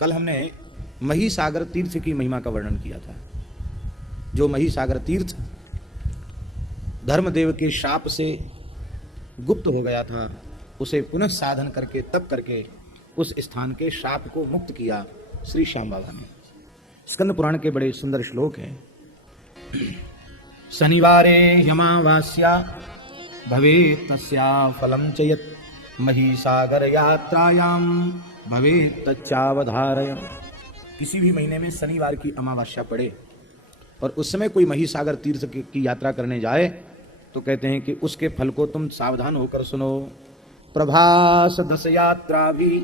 कल हमने महिसागर तीर्थ की महिमा का वर्णन किया था। जो महिसागर तीर्थ धर्मदेव के शाप से गुप्त हो गया था, उसे पुनः साधन करके तप करके उस स्थान के शाप को मुक्त किया श्री श्याम बाबा ने। स्कंद पुराण के बड़े सुंदर श्लोक हैं। शनिवारे यमावास्या भवेत् तस्या फलं च यत् महिसागर यात्रायाम भवेत् तच्चावधारय। किसी भी महीने में शनिवार की अमावस्या पड़े और उस समय कोई महिसागर तीर्थ की यात्रा करने जाए तो कहते हैं कि उसके फल को तुम सावधान होकर सुनो। प्रभास 10 यात्रा भी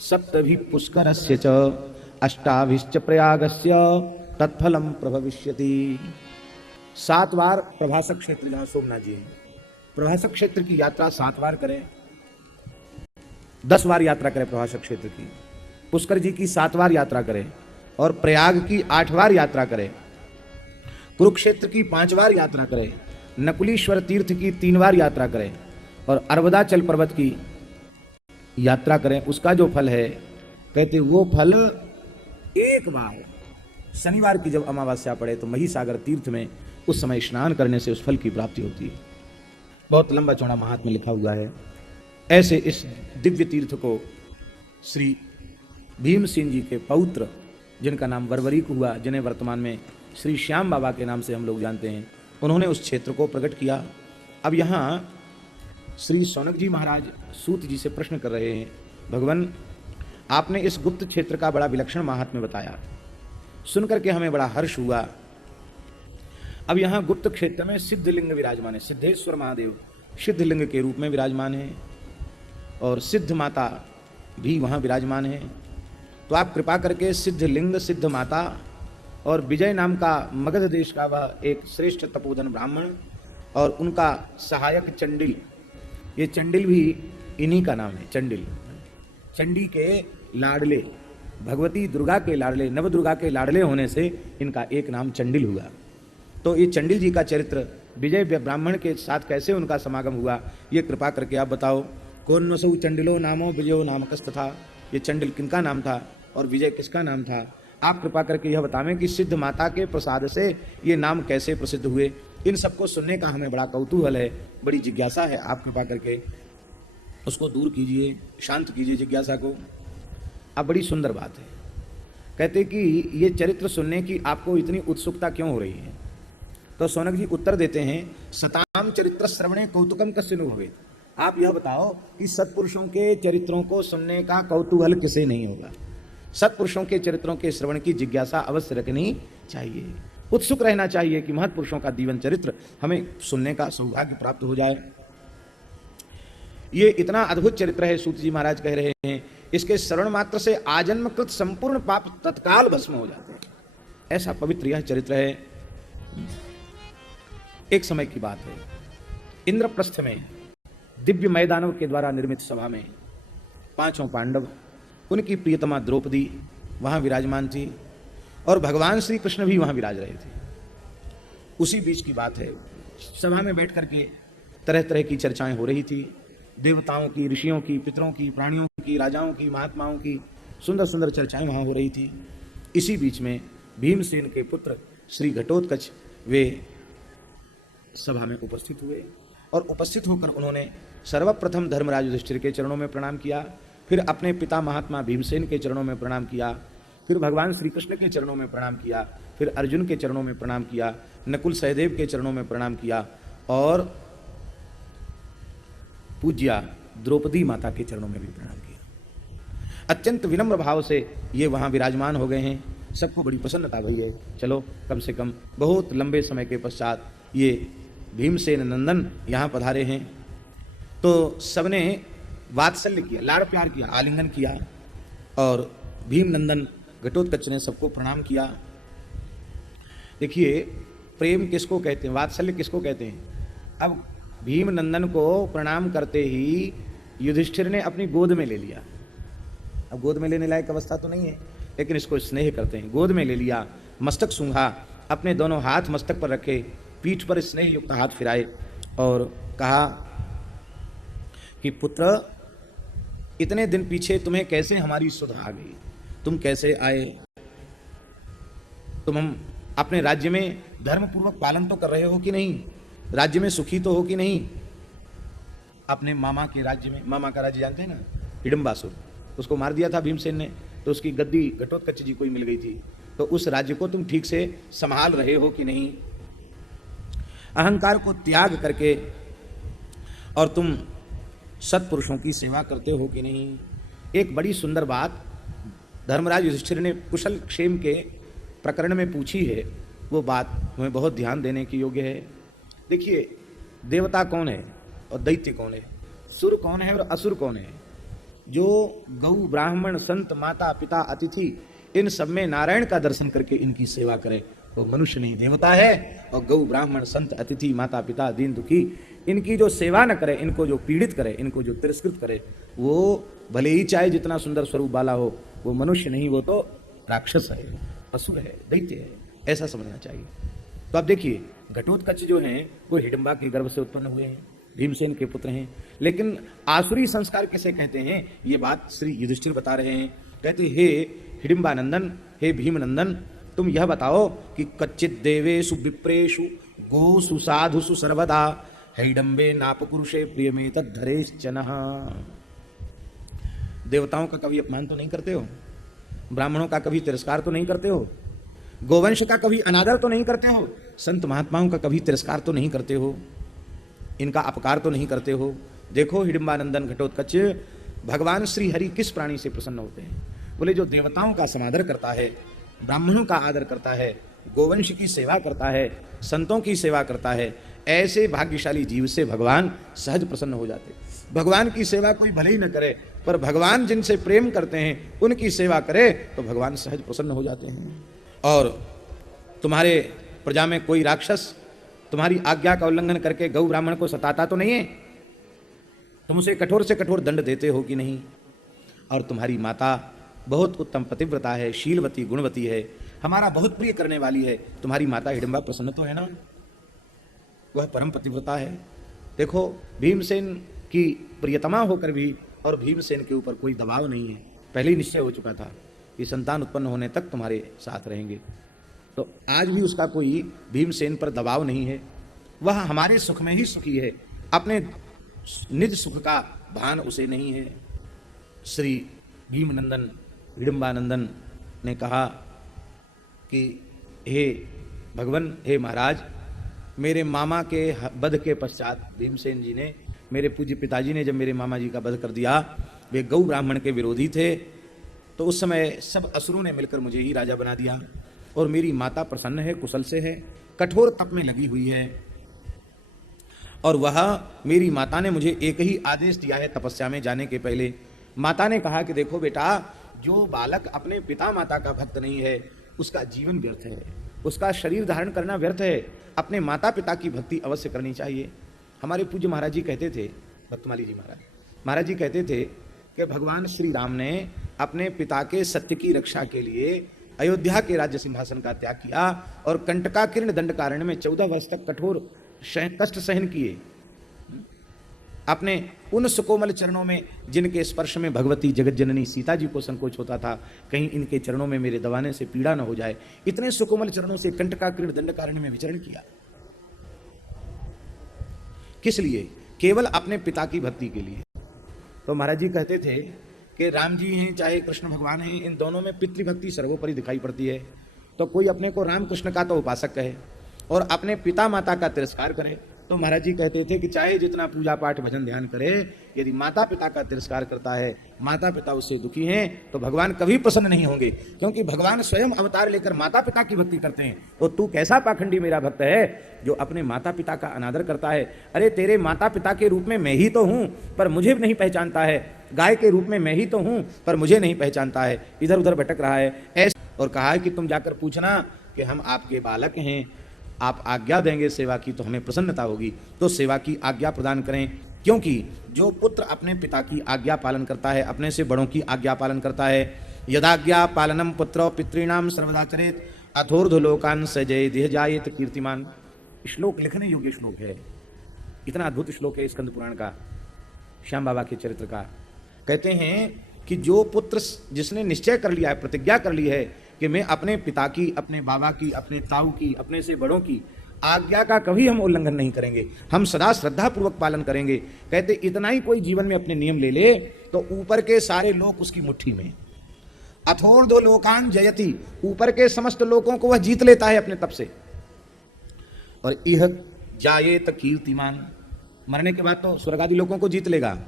सप्तभि पुष्करस्य च अष्टाभिश्च प्रयागस्य तत्फलम प्रभविष्यति। 7 बार प्रभासक क्षेत्र, जहां सोमनाथ जी हैं, प्रभासक क्षेत्र की यात्रा 7 बार करें, 10 बार यात्रा करें प्रभासक क्षेत्र की, पुष्कर जी की 7 बार यात्रा करें और प्रयाग की 8 बार यात्रा करें, कुरुक्षेत्र की 5 बार यात्रा करें, नकुलीश्वर तीर्थ की 3 बार यात्रा करें और अर्वदाचल पर्वत की यात्रा करें। उसका जो फल है, कहते वो फल एक बार शनिवार की जब अमावस्या पड़े तो महिसागर तीर्थ में उस समय स्नान करने से उस फल की प्राप्ति होती है। बहुत लंबा चौड़ा महात्म्य लिखा हुआ है। ऐसे इस दिव्य तीर्थ को श्री भीमसेन जी के पौत्र, जिनका नाम वरवरीक हुआ, जिन्हें वर्तमान में श्री श्याम बाबा के नाम से हम लोग जानते हैं, उन्होंने उस क्षेत्र को प्रकट किया। अब यहाँ श्री सौनक जी महाराज सूत जी से प्रश्न कर रहे हैं, भगवान आपने इस गुप्त क्षेत्र का बड़ा विलक्षण महात्म्य बताया, सुनकर के हमें बड़ा हर्ष हुआ। अब यहाँ गुप्त क्षेत्र में सिद्धलिंग विराजमान है, सिद्धेश्वर महादेव सिद्धलिंग के रूप में विराजमान है और सिद्ध माता भी वहाँ विराजमान है। तो आप कृपा करके सिद्धलिंग, सिद्ध माता और विजय नाम का मगध देश का वह एक श्रेष्ठ तपोधन ब्राह्मण और उनका सहायक चंडिल, ये चंडिल भी इन्हीं का नाम है, चंडिल, चंडी के लाडले, भगवती दुर्गा के लाडले, नव दुर्गा के लाडले होने से इनका एक नाम चंडिल हुआ। तो ये चंडिल जी का चरित्र विजय ब्राह्मण के साथ कैसे उनका समागम हुआ, ये कृपा करके आप बताओ। कौन नसौ चंडिलो नामो विजयो नामकस्त था, ये चंडिल किनका नाम था और विजय किसका नाम था? आप कृपा करके यह बतावें कि सिद्ध माता के प्रसाद से ये नाम कैसे प्रसिद्ध हुए। इन सबको सुनने का हमें बड़ा कौतूहल है, बड़ी जिज्ञासा है। आप कृपा करके उसको दूर कीजिए, शांत कीजिए जिज्ञासा को। अब बड़ी सुंदर बात है, कहते कि ये चरित्र सुनने की आपको इतनी उत्सुकता क्यों हो रही है? तो सौनक जी उत्तर देते हैं, सताम चरित्र श्रवणे कौतुकम कस्य नु भवेत्। आप यह बताओ कि सत्पुरुषों के चरित्रों को सुनने का कौतूहल किसे नहीं होगा? सत्पुरुषों के चरित्रों के श्रवण की जिज्ञासा अवश्य रखनी चाहिए, उत्सुक रहना चाहिए कि महत्पुरुषों का जीवन चरित्र हमें सुनने का सौभाग्य प्राप्त हो जाए। ये इतना अद्भुत चरित्र है, सूत जी महाराज कह रहे हैं, इसके श्रवण मात्र से आजन्मकृत संपूर्ण पाप तत्काल भस्म हो जाते हैं। ऐसा पवित्र यह चरित्र है। एक समय की बात है, इंद्रप्रस्थ में दिव्य मैदानव के द्वारा निर्मित सभा में 5 पांडव, उनकी प्रियतमा द्रौपदी वहां विराजमान थी और भगवान श्री कृष्ण भी वहां विराज रहे थे। उसी बीच की बात है, सभा में बैठ करके तरह तरह की चर्चाएं हो रही थी, देवताओं की, ऋषियों की, पितरों की, प्राणियों की, राजाओं की, महात्माओं की सुंदर सुंदर चर्चाएं वहां हो रही थी। इसी बीच में भीमसेन के पुत्र श्री घटोत्कच वे सभा में उपस्थित हुए और उपस्थित होकर उन्होंने सर्वप्रथम धर्मराज युधिष्ठिर के चरणों में प्रणाम किया, फिर अपने पिता महात्मा भीमसेन के चरणों में प्रणाम किया, फिर भगवान श्री कृष्ण के चरणों में प्रणाम किया, फिर अर्जुन के चरणों में प्रणाम किया, नकुल सहदेव के चरणों में प्रणाम किया और पूज्या द्रौपदी माता के चरणों में भी प्रणाम किया। अत्यंत विनम्र भाव से ये वहां विराजमान हो गए हैं। सबको बड़ी प्रसन्नता भई है, चलो कम से कम बहुत लंबे समय के पश्चात ये भीमसेन नंदन यहाँ पधारे हैं। तो सबने वात्सल्य किया, लाड़ प्यार किया, आलिंगन किया और भीम नंदन घटोत्कच ने सबको प्रणाम किया। देखिए प्रेम किसको कहते हैं, वात्सल्य किसको कहते हैं? अब भीम नंदन को प्रणाम करते ही युधिष्ठिर ने अपनी गोद में ले लिया। अब गोद में लेने लायक अवस्था तो नहीं है, लेकिन इसको स्नेह करते हैं। गोद में ले लिया, मस्तक सूंघा, अपने दोनों हाथ मस्तक पर रखे, पीठ पर स्नेह युक्त हाथ फिराए और कहा कि पुत्र, इतने दिन पीछे तुम्हें कैसे हमारी सुध आ गई? तुम कैसे आए? तुम हम अपने राज्य में धर्म पूर्वक पालन तो कर रहे हो कि नहीं? राज्य में सुखी तो हो कि नहीं? अपने मामा के राज्य में, मामा का राज्य जानते हैं ना, हिडम्बासुर, उसको मार दिया था भीमसेन ने, तो उसकी गद्दी घटोत्कच जी को ही मिल गई थी। तो उस राज्य को तुम ठीक से संभाल रहे हो कि नहीं? अहंकार को त्याग करके और तुम सत्पुरुषों की सेवा करते हो कि नहीं? एक बड़ी सुंदर बात धर्मराज युधिष्ठिर ने कुशल क्षेम के प्रकरण में पूछी है, वो बात हमें बहुत ध्यान देने की योग्य है। देखिए, देवता कौन है और दैत्य कौन है, सुर कौन है और असुर कौन है? जो गौ ब्राह्मण संत माता पिता अतिथि इन सब में नारायण का दर्शन करके इनकी सेवा करे वो मनुष्य नहीं देवता है। और गौ ब्राह्मण संत अतिथि माता पिता दीन दुखी इनकी जो सेवा न करे, इनको जो पीड़ित करे, इनको जो तिरस्कृत करे, वो भले ही चाहे जितना सुंदर स्वरूप वाला हो, वो मनुष्य नहीं, वो तो राक्षस है, असुर है, दैत्य है, ऐसा समझना चाहिए। तो आप देखिए, घटोत्कच जो हैं वो हिडम्बा के गर्भ से उत्पन्न हुए हैं, भीमसेन के पुत्र हैं। लेकिन आसुरी संस्कार किसे कहते हैं, ये बात श्री युधिष्ठिर बता रहे हैं। कहते, हे हिडिम्बानंदन, हे भीमनंदन, तुम यह बताओ कि कच्चित देवेषु विप्रेषु गोसु साधुषु सर्वदा हिडम्बे नापकुरुषे प्रियमे तद्धरेश्चनः। देवताओं का कभी अपमान तो नहीं करते हो, ब्राह्मणों का कभी तिरस्कार तो नहीं करते हो, गोवंश का कभी अनादर तो नहीं करते हो, संत महात्माओं का कभी तिरस्कार तो नहीं करते हो, इनका अपकार तो नहीं करते हो। देखो हिडिम्बानंदन घटोत्कच, भगवान श्री हरि किस प्राणी से प्रसन्न होते हैं? बोले जो देवताओं का समादर करता है, ब्राह्मणों का आदर करता है, गोवंश की सेवा करता है, संतों की सेवा करता है, ऐसे भाग्यशाली जीव से भगवान सहज प्रसन्न हो जाते। भगवान की सेवा कोई भले ही न करे, पर भगवान जिनसे प्रेम करते हैं उनकी सेवा करे तो भगवान सहज प्रसन्न हो जाते हैं। और तुम्हारे प्रजा में कोई राक्षस तुम्हारी आज्ञा का उल्लंघन करके गौ ब्राह्मण को सताता तो नहीं है? तुम उसे कठोर से कठोर दंड देते हो कि नहीं? और तुम्हारी माता बहुत उत्तम पतिव्रता है, शीलवती गुणवती है, हमारा बहुत प्रिय करने वाली है। तुम्हारी माता हिडिम्बा प्रसन्न तो है ना, वह परम पतिव्रता है। देखो, भीमसेन की प्रियतमा होकर भी और भीमसेन के ऊपर कोई दबाव नहीं है, पहले ही निश्चय हो चुका था कि संतान उत्पन्न होने तक तुम्हारे साथ रहेंगे। तो आज भी उसका कोई भीमसेन पर दबाव नहीं है, वह हमारे सुख में ही सुखी है, अपने निज सुख का भान उसे नहीं है। श्री भीमनंदन हिडिम्बानंदन ने कहा कि हे भगवान, हे महाराज, मेरे मामा के वध के पश्चात भीमसेन जी ने, मेरे पूज्य पिताजी ने जब मेरे मामा जी का वध कर दिया, वे गौ ब्राह्मण के विरोधी थे, तो उस समय सब असुरों ने मिलकर मुझे ही राजा बना दिया। और मेरी माता प्रसन्न है, कुशल से है, कठोर तप में लगी हुई है। और वह मेरी माता ने मुझे एक ही आदेश दिया है तपस्या में जाने के पहले। माता ने कहा कि देखो बेटा, जो बालक अपने पिता माता का भक्त नहीं है उसका जीवन व्यर्थ है, उसका शरीर धारण करना व्यर्थ है, अपने माता पिता की भक्ति अवश्य करनी चाहिए। हमारे पूज्य महाराज जी कहते थे, भक्तमाली जी महाराज जी कहते थे कि भगवान श्री राम ने अपने पिता के सत्य की रक्षा के लिए अयोध्या के राज्य सिंहासन का त्याग किया और कंटकाकीर्ण दंडकारण्य में 14 वर्ष तक कठोर कष्ट सहन किए। अपने उन सुकोमल चरणों में जिनके स्पर्श में भगवती जगत जननी सीता जी को संकोच होता था, कहीं इनके चरणों में मेरे दबाने से पीड़ा न हो जाए, इतने सुकोमल चरणों से कंटकाकीर्ण दंडकारण्य में विचरण किया। किस लिए? केवल अपने पिता की भक्ति के लिए। तो महाराज जी कहते थे कि राम जी हैं चाहे कृष्ण भगवान हैं, इन दोनों में पितृभक्ति सर्वोपरि दिखाई पड़ती है। तो कोई अपने को राम कृष्ण का तो उपासक कहे और अपने पिता माता का तिरस्कार करे, तो महाराज जी कहते थे कि चाहे जितना पूजा पाठ भजन ध्यान करे, यदि माता पिता का तिरस्कार करता है, माता पिता उससे दुखी हैं, तो भगवान कभी प्रसन्न नहीं होंगे, क्योंकि भगवान स्वयं अवतार लेकर माता पिता की भक्ति करते हैं। तो तू कैसा पाखंडी मेरा भक्त है जो अपने माता पिता का अनादर करता है? अरे तेरे माता पिता के रूप में मैं ही तो हूं, पर मुझे नहीं पहचानता है, गाय के रूप में मैं ही तो हूं, पर मुझे नहीं पहचानता है, इधर उधर भटक रहा है ऐसे। और कहा है कि तुम जाकर पूछना कि हम आपके बालक हैं, आप आज्ञा देंगे सेवा की तो हमें प्रसन्नता होगी, तो सेवा की आज्ञा प्रदान करें। क्योंकि जो पुत्र अपने पिता की आज्ञा पालन करता है, अपने से बड़ों की आज्ञा पालन करता है, यदाज्ञा पालनम पुत्रो पितॄणाम सर्वदा चरेत अथोर्ध्वलोकान् सजय देह जायेत कीर्तिमान। श्लोक लिखने योग्य श्लोक है, इतना अद्भुत श्लोक है स्कंद पुराण का, श्याम बाबा के चरित्र का। कहते हैं कि जो पुत्र जिसने निश्चय कर लिया है, प्रतिज्ञा कर ली है कि मैं अपने पिता की, अपने बाबा की, अपने ताऊ की, अपने से बड़ों की आज्ञा का कभी हम उल्लंघन नहीं करेंगे, हम सदा श्रद्धा पूर्वक पालन करेंगे। कहते इतना ही कोई जीवन में अपने नियम ले ले तो ऊपर के सारे लोग उसकी मुट्ठी में। अथोर्धो लोकान जयति, ऊपर के समस्त लोगों को वह जीत लेता है अपने तप से। और इह जायेत कीर्तिमान, मरने के बाद तो स्वर्ग आदि लोगों को जीत लेगा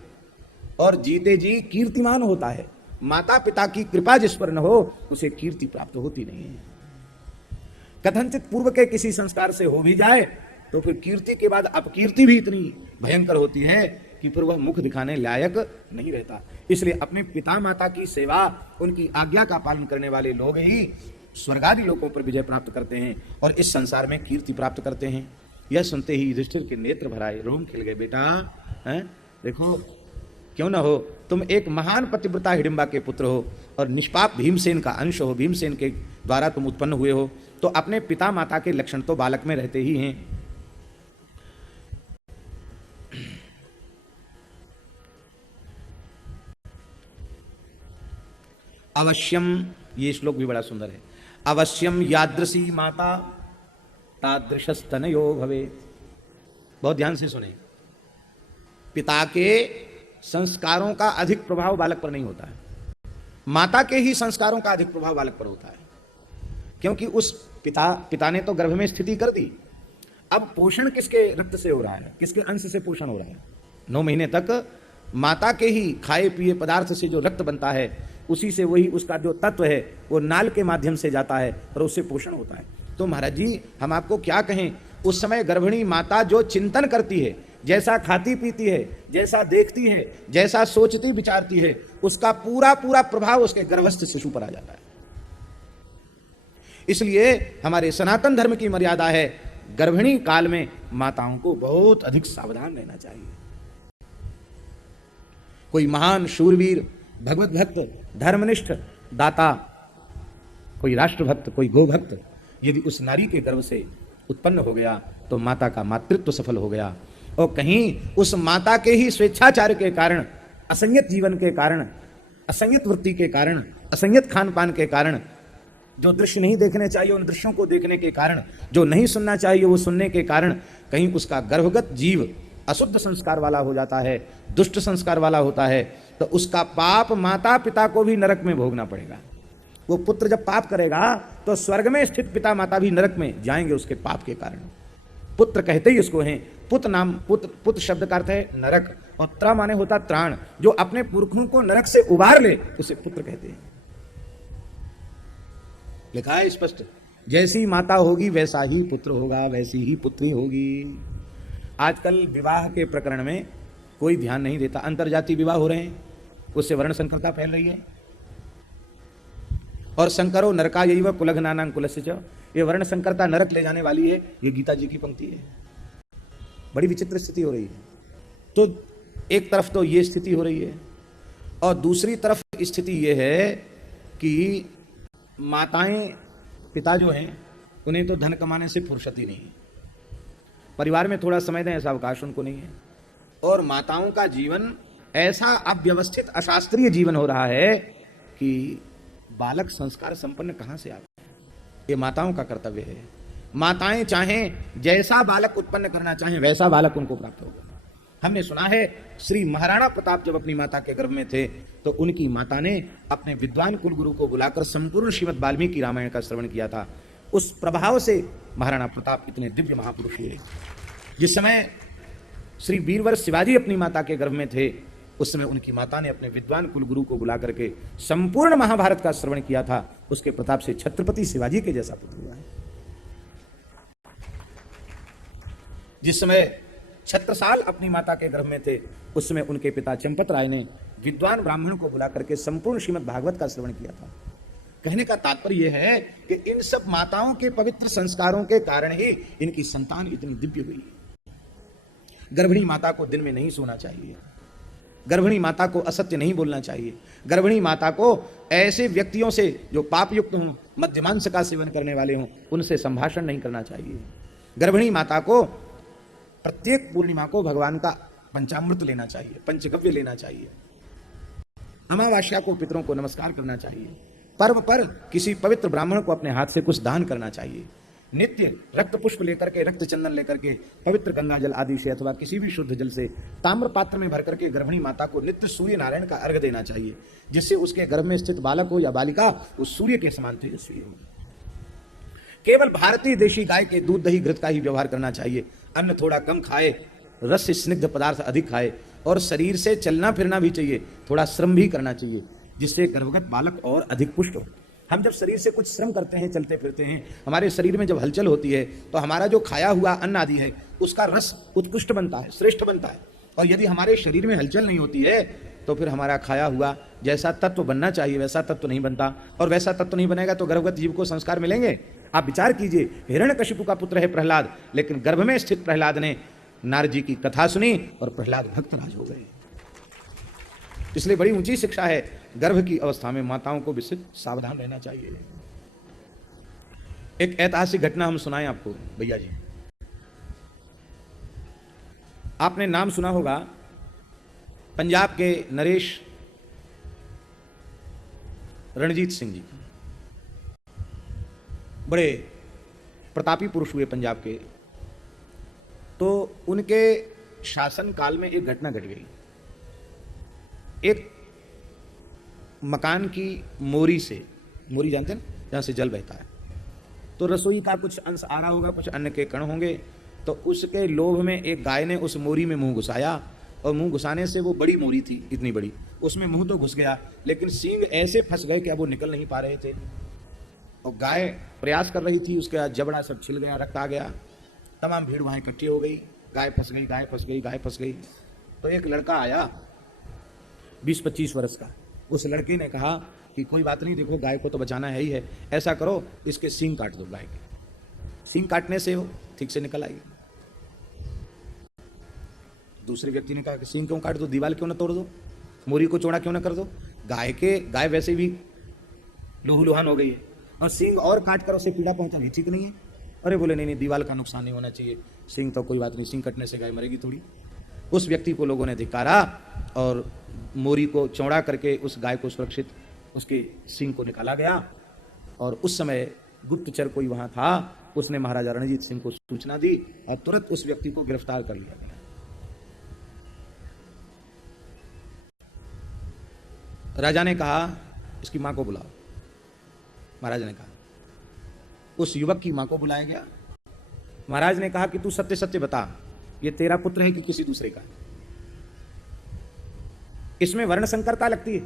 और जीते जी कीर्तिमान होता है। माता पिता की कृपा जिस पर न हो उसे कीर्ति प्राप्त होती नहीं है। कथनचित पूर्व के किसी संस्कार से हो भी जाए तो फिर कीर्ति के बाद अपकीर्ति भी इतनी भयंकर होती है कि फिर वह मुख दिखाने लायक नहीं रहता। इसलिए अपने पिता माता की सेवा, उनकी आज्ञा का पालन करने वाले लोग ही स्वर्गादि लोकों पर विजय प्राप्त करते हैं और इस संसार में कीर्ति प्राप्त करते हैं। यह सुनते ही युधिष्ठिर के नेत्र भराए, रोम खिल गए। बेटा हैं, देखो क्यों ना हो, तुम एक महान पतिव्रता हिडिंबा के पुत्र हो और निष्पाप भीमसेन का अंश हो, भीमसेन के द्वारा तुम उत्पन्न हुए हो, तो अपने पिता माता के लक्षण तो बालक में रहते ही हैं। अवश्यम, ये श्लोक भी बड़ा सुंदर है। अवश्यम यादृशी माता तादृशस्तनयो भवेत्। बहुत ध्यान से सुने, पिता के संस्कारों का अधिक प्रभाव बालक पर नहीं होता है, माता के ही संस्कारों का अधिक प्रभाव बालक पर होता है। क्योंकि उस पिता ने तो गर्भ में स्थिति कर दी, अब पोषण किसके रक्त से हो रहा है, किसके अंश से पोषण हो रहा है। 9 महीने तक माता के ही खाए पिए पदार्थ से जो रक्त बनता है उसी से वही उसका जो तत्व है वो नाल के माध्यम से जाता है और उससे पोषण होता है। तो महाराज जी हम आपको क्या कहें, उस समय गर्भिणी माता जो चिंतन करती है, जैसा खाती पीती है, जैसा देखती है, जैसा सोचती विचारती है, उसका पूरा पूरा प्रभाव उसके गर्भस्थ शिशु पर आ जाता है। इसलिए हमारे सनातन धर्म की मर्यादा है, गर्भिणी काल में माताओं को बहुत अधिक सावधान रहना चाहिए। कोई महान शूरवीर, भगवत भक्त, धर्मनिष्ठ दाता, कोई राष्ट्रभक्त, कोई गोभक्त यदि उस नारी के गर्भ से उत्पन्न हो गया तो माता का मातृत्व सफल हो गया। और कहीं उस माता के ही स्वेच्छाचार के कारण, असंयत जीवन के कारण, असंयत वृत्ति के कारण, असंयत खान पान के कारण, जो दृश्य नहीं देखने चाहिए उन दृश्यों को देखने के कारण, जो नहीं सुनना चाहिए वो सुनने के कारण, कहीं उसका गर्भगत जीव अशुद्ध संस्कार वाला हो जाता है, दुष्ट संस्कार वाला होता है, तो उसका पाप माता पिता को भी नरक में भोगना पड़ेगा। वो पुत्र जब पाप करेगा तो स्वर्ग में स्थित पिता माता भी नरक में जाएंगे उसके पाप के कारण। पुत्र कहते ही उसको हैं, पुत्र शब्द का अर्थ है नरक और त्र माने होता त्राण, जो अपने पुरखों को नरक से उबार ले उसे पुत्र कहते हैं। लिखा है स्पष्ट, जैसी माता होगी वैसा ही पुत्र होगा, वैसी ही पुत्री होगी। आजकल विवाह के प्रकरण में कोई ध्यान नहीं देता, अंतरजातीय विवाह हो रहे हैं, उससे वर्ण संकरता फैल रही है। और संकरो नरका यही वह कुलघनानां कुलस्य च, ये वर्ण संकरता नरक ले जाने वाली है, ये गीता जी की पंक्ति है। बड़ी विचित्र स्थिति हो रही है। तो एक तरफ तो ये स्थिति हो रही है और दूसरी तरफ स्थिति ये है कि माताएं पिता जो हैं उन्हें तो धन कमाने से फुर्सत ही नहीं है, परिवार में थोड़ा समय दें ऐसा अवकाश उनको नहीं है। और माताओं का जीवन ऐसा अव्यवस्थित अशास्त्रीय जीवन हो रहा है कि बालक संस्कार संपन्न कहां से आते हैं। ये माताओं का कर्तव्य है। माताएं चाहें जैसा बालक उत्पन्न करना चाहें वैसा बालक उनको प्राप्त होगा। हमने सुना है श्री महाराणा प्रताप जब अपनी माता के गर्भ में थे तो उनकी माता ने अपने विद्वान कुलगुरु को बुलाकर संपूर्ण श्रीमद् वाल्मीकि रामायण का श्रवण किया था। उस प्रभाव से महाराणा प्रताप इतने दिव्य महापुरुष हुए। जिस समय श्री वीरवर शिवाजी अपनी माता के गर्भ में थे उस समय उनकी माता ने अपने विद्वान कुलगुरु को बुला करके संपूर्ण महाभारत का श्रवण किया था। उसके प्रताप से छत्रपति शिवाजी के जैसा पुत्र हुआ है। जिस समय छत्रसाल अपनी माता के गर्भ में थे उस समय उनके पिता चंपत राय ने विद्वान ब्राह्मण को बुला करके संपूर्ण श्रीमद् भागवत का श्रवण किया था। कहने का तात्पर्य यह है कि इन सब माताओं के पवित्र संस्कारों के कारण ही इनकी संतान इतनी दिव्य हुई। गर्भिणी माता को दिन में नहीं सोना चाहिए, गर्भिणी माता को असत्य नहीं बोलना चाहिए, गर्भिणी माता को ऐसे व्यक्तियों से जो पाप युक्त हों, मद्यमांस का सेवन करने वाले हों, उनसे संभाषण नहीं करना चाहिए। गर्भिणी माता को प्रत्येक पूर्णिमा को भगवान का पंचामृत लेना चाहिए, पंचगव्य लेना चाहिए। अमावस्या को पितरों को नमस्कार करना चाहिए, पर्व पर किसी पवित्र ब्राह्मण को अपने हाथ से कुछ दान करना चाहिए, नित्य रक्त पुष्प लेकर के, रक्त चंदन लेकर के, पवित्र गंगा जल आदि से अथवा किसी भी शुद्ध जल से ताम्र पात्र में भर करके गर्भिणी माता को नित्य सूर्य नारायण का अर्घ्य देना चाहिए, जिससे उसके गर्भ में स्थित बालक हो या बालिका उस सूर्य के समान तेजस्वी हो। केवल भारतीय देशी गाय के दूध दही घृत का ही व्यवहार करना चाहिए, अन्न थोड़ा कम खाए, रस स्निग्ध पदार्थ अधिक खाए, और शरीर से चलना फिरना भी चाहिए, थोड़ा श्रम भी करना चाहिए, जिससे गर्भगत बालक और अधिक पुष्ट हो। हम जब शरीर से कुछ श्रम करते हैं, चलते फिरते हैं, हमारे शरीर में जब हलचल होती है तो हमारा जो खाया हुआ अन्न आदि है उसका रस उत्कृष्ट बनता है, श्रेष्ठ बनता है। और यदि हमारे शरीर में हलचल नहीं होती है तो फिर हमारा खाया हुआ जैसा तत्व बनना चाहिए वैसा तत्व नहीं बनता, और वैसा तत्व नहीं बनेगा तो गर्भगत जीव को संस्कार मिलेंगे। आप विचार कीजिए, हिरण्यकशिपु का पुत्र है प्रहलाद, लेकिन गर्भ में स्थित प्रहलाद ने नारद जी की कथा सुनी और प्रहलाद भक्तराज हो गए। इसलिए बड़ी ऊंची शिक्षा है, गर्भ की अवस्था में माताओं को विशेष सावधान रहना चाहिए। एक ऐतिहासिक घटना हम सुनाएं आपको भैया जी। आपने नाम सुना होगा पंजाब के नरेश रणजीत सिंह जी, बड़े प्रतापी पुरुष हुए पंजाब के। तो उनके शासन काल में एक घटना घट गई। एक मकान की मोरी से, मोरी जानते हैं जहां से जल बहता है, तो रसोई का कुछ अंश आ रहा होगा, कुछ अन्न के कण होंगे, तो उसके लोभ में एक गाय ने उस मोरी में मुंह घुसाया, और मुंह घुसाने से, वो बड़ी मोरी थी इतनी बड़ी, उसमें मुंह तो घुस गया लेकिन सींग ऐसे फंस गए कि अब वो निकल नहीं पा रहे थे। और गाय प्रयास कर रही थी, उसके बाद जबड़ा सब छिल गया, रक्त आ गया, तमाम भीड़ वहां इकट्ठी हो गई, गाय फंस गई, गाय फंस गई, गाय फंस गई। तो एक लड़का आया 20-25 वर्ष का, उस लड़के ने कहा कि कोई बात नहीं, देखो गाय को तो बचाना है ही है, ऐसा करो इसके सींग काट दो गाय के, सींग काटने से वो ठीक से निकल आएगी। दूसरे व्यक्ति ने कहा कि सींग क्यों काट दो, दीवार क्यों ना तोड़ दो, मोरी को चौड़ा क्यों ना कर दो, गाय वैसे भी लहूलुहान हो गई है, और सींग और काट कर उसे पीड़ा पहुंचानी ठीक नहीं है। अरे बोले नहीं, दीवार का नुकसान नहीं होना चाहिए, सींग तो कोई बात नहीं, सींग कटने से गाय मरेगी थोड़ी। उस व्यक्ति को लोगों ने धिक्कारा और मोरी को चौड़ा करके उस गाय को सुरक्षित, उसके सींग को निकाला गया। और उस समय गुप्तचर कोई वहां था, उसने महाराजा रणजीत सिंह को सूचना दी और तुरंत उस व्यक्ति को गिरफ्तार कर लिया गया। राजा ने कहा इसकी मां को बुलाओ। महाराज ने कहा, उस युवक की मां को बुलाया गया। महाराज ने कहा कि तू सत्य सत्य बता, ये तेरा पुत्र है कि किसी दूसरे का? इसमें वर्ण संकरता लगती है।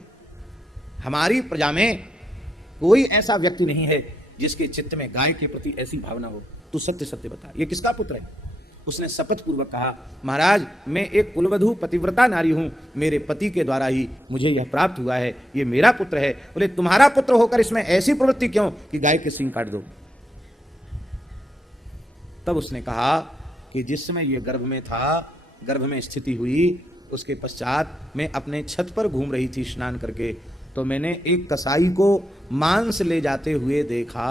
हमारी प्रजा में कोई ऐसा व्यक्ति नहीं है जिसके चित्त में गाय के प्रति ऐसी भावना हो। तू सत्य सत्य बता, ये किसका पुत्र है? उसने शपथ पूर्वक कहा, महाराज मैं एक कुलवधू पतिव्रता नारी हूं, मेरे पति के द्वारा ही मुझे यह प्राप्त हुआ है, ये मेरा पुत्र है। बोले तुम्हारा पुत्र होकर इसमें ऐसी प्रवृत्ति क्यों कि गाय के सींग काट दो? तब उसने कहा कि जिस समय ये गर्भ में था, गर्भ में स्थिति हुई, उसके पश्चात मैं अपने छत पर घूम रही थी स्नान करके, तो मैंने एक कसाई को मांस ले जाते हुए देखा।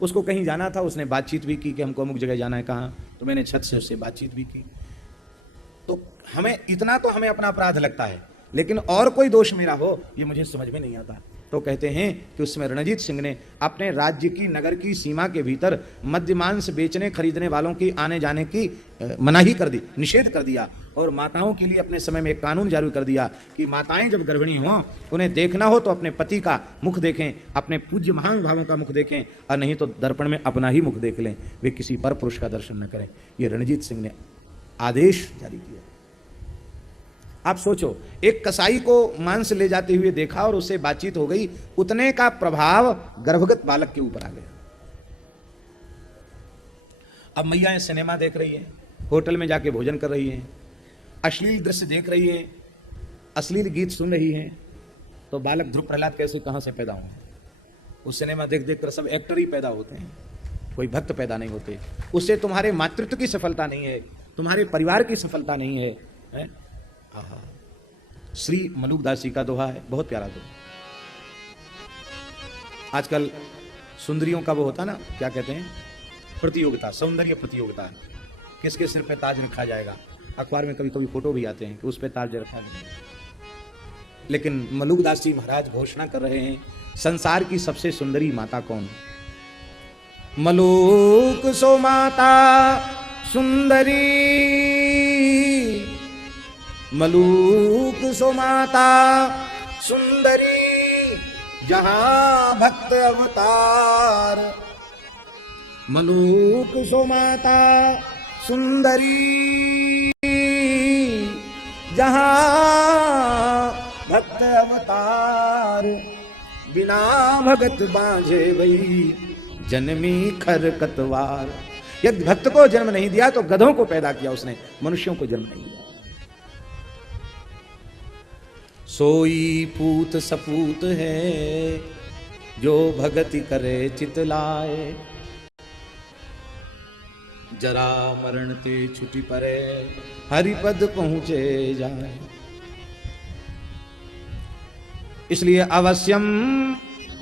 उसको कहीं जाना था, उसने बातचीत भी की कि हमको अमुक जगह जाना है, कहाँ, तो मैंने छत से उससे बातचीत भी की। तो हमें इतना तो हमें अपना अपराध लगता है, लेकिन और कोई दोष मेरा हो ये मुझे समझ में नहीं आता। तो कहते हैं कि उसमें रणजीत सिंह ने अपने राज्य की, नगर की सीमा के भीतर मद्य मांस बेचने खरीदने वालों की आने जाने की मनाही कर दी, निषेध कर दिया। और माताओं के लिए अपने समय में एक कानून जारी कर दिया कि माताएं जब गर्भिणी हों, उन्हें देखना हो तो अपने पति का मुख देखें, अपने पूज्य महानुभावों का मुख देखें, और नहीं तो दर्पण में अपना ही मुख देख लें, वे किसी पर पुरुष का दर्शन न करें। ये रणजीत सिंह ने आदेश जारी किया। आप सोचो, एक कसाई को मांस ले जाते हुए देखा और उससे बातचीत हो गई, उतने का प्रभाव गर्भगत बालक के ऊपर आ गया। अब मैया सिनेमा देख रही है, होटल में जाके भोजन कर रही है, अश्लील दृश्य देख रही है, अश्लील गीत सुन रही है, तो बालक ध्रुव प्रहलाद कैसे कहां से पैदा होंगे? उस सिनेमा देख देख कर सब एक्टर ही पैदा होते हैं, कोई भक्त पैदा नहीं होते। उससे तुम्हारे मातृत्व की सफलता नहीं है, तुम्हारे परिवार की सफलता नहीं है, है? श्री मलुकदास जी का दोहा है, बहुत प्यारा दोहा। आजकल सुंदरियों का वो होता ना, क्या कहते हैं, प्रतियोगिता, सौंदर्य प्रतियोगिता, किसके सिर पे ताज रखा जाएगा। अखबार में कभी कभी फोटो भी आते हैं कि उस पे ताज रखा जाएगा। लेकिन मलुकदास जी महाराज घोषणा कर रहे हैं, संसार की सबसे सुंदरी माता कौन? मलुक सो माता सुंदरी, मलुक सो माता सुंदरी, जहां भक्त अवतार। मलुक सो माता सुंदरी, जहां भक्त अवतार। बिना भगत बांझे वही जन्मी खर कतवार। यदि भक्त को जन्म नहीं दिया तो गधों को पैदा किया उसने, मनुष्यों को जन्म नहीं दिया। सोई पूत सपूत है, जो भगति करे चितलाए। जरा मरण ते छुटी परे, हरिपद पहुंचे जाए। इसलिए अवश्यम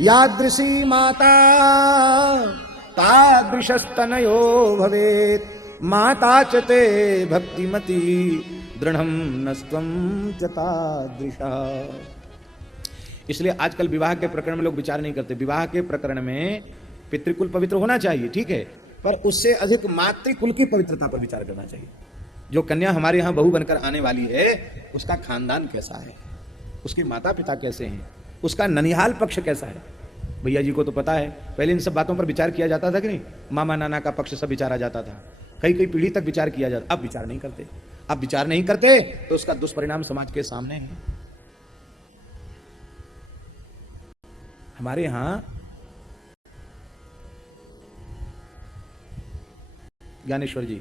यादृशी माता, तादृशस्तनयो भवेत्। माता च ते भक्तिमती, दृढ़ं नस्त्वं च तादृशा। इसलिए आजकल विवाह के प्रकरण में लोग विचार नहीं करते। विवाह के प्रकरण में पितृकुल पवित्र होना चाहिए, ठीक है, पर उससे अधिक मातृकुल की पवित्रता पर विचार करना चाहिए। जो कन्या हमारे यहाँ बहू बनकर आने वाली है, उसका खानदान कैसा है, उसके माता पिता कैसे हैं, उसका ननिहाल पक्ष कैसा है। भैया जी को तो पता है, पहले इन सब बातों पर विचार किया जाता था कि नहीं, मामा नाना का पक्ष सब विचारा जाता था, कई कई पीढ़ी तक विचार किया जाता। अब विचार नहीं करते। अब विचार नहीं करते तो उसका दुष्परिणाम समाज के सामने है। हमारे यहां ज्ञानेश्वर जी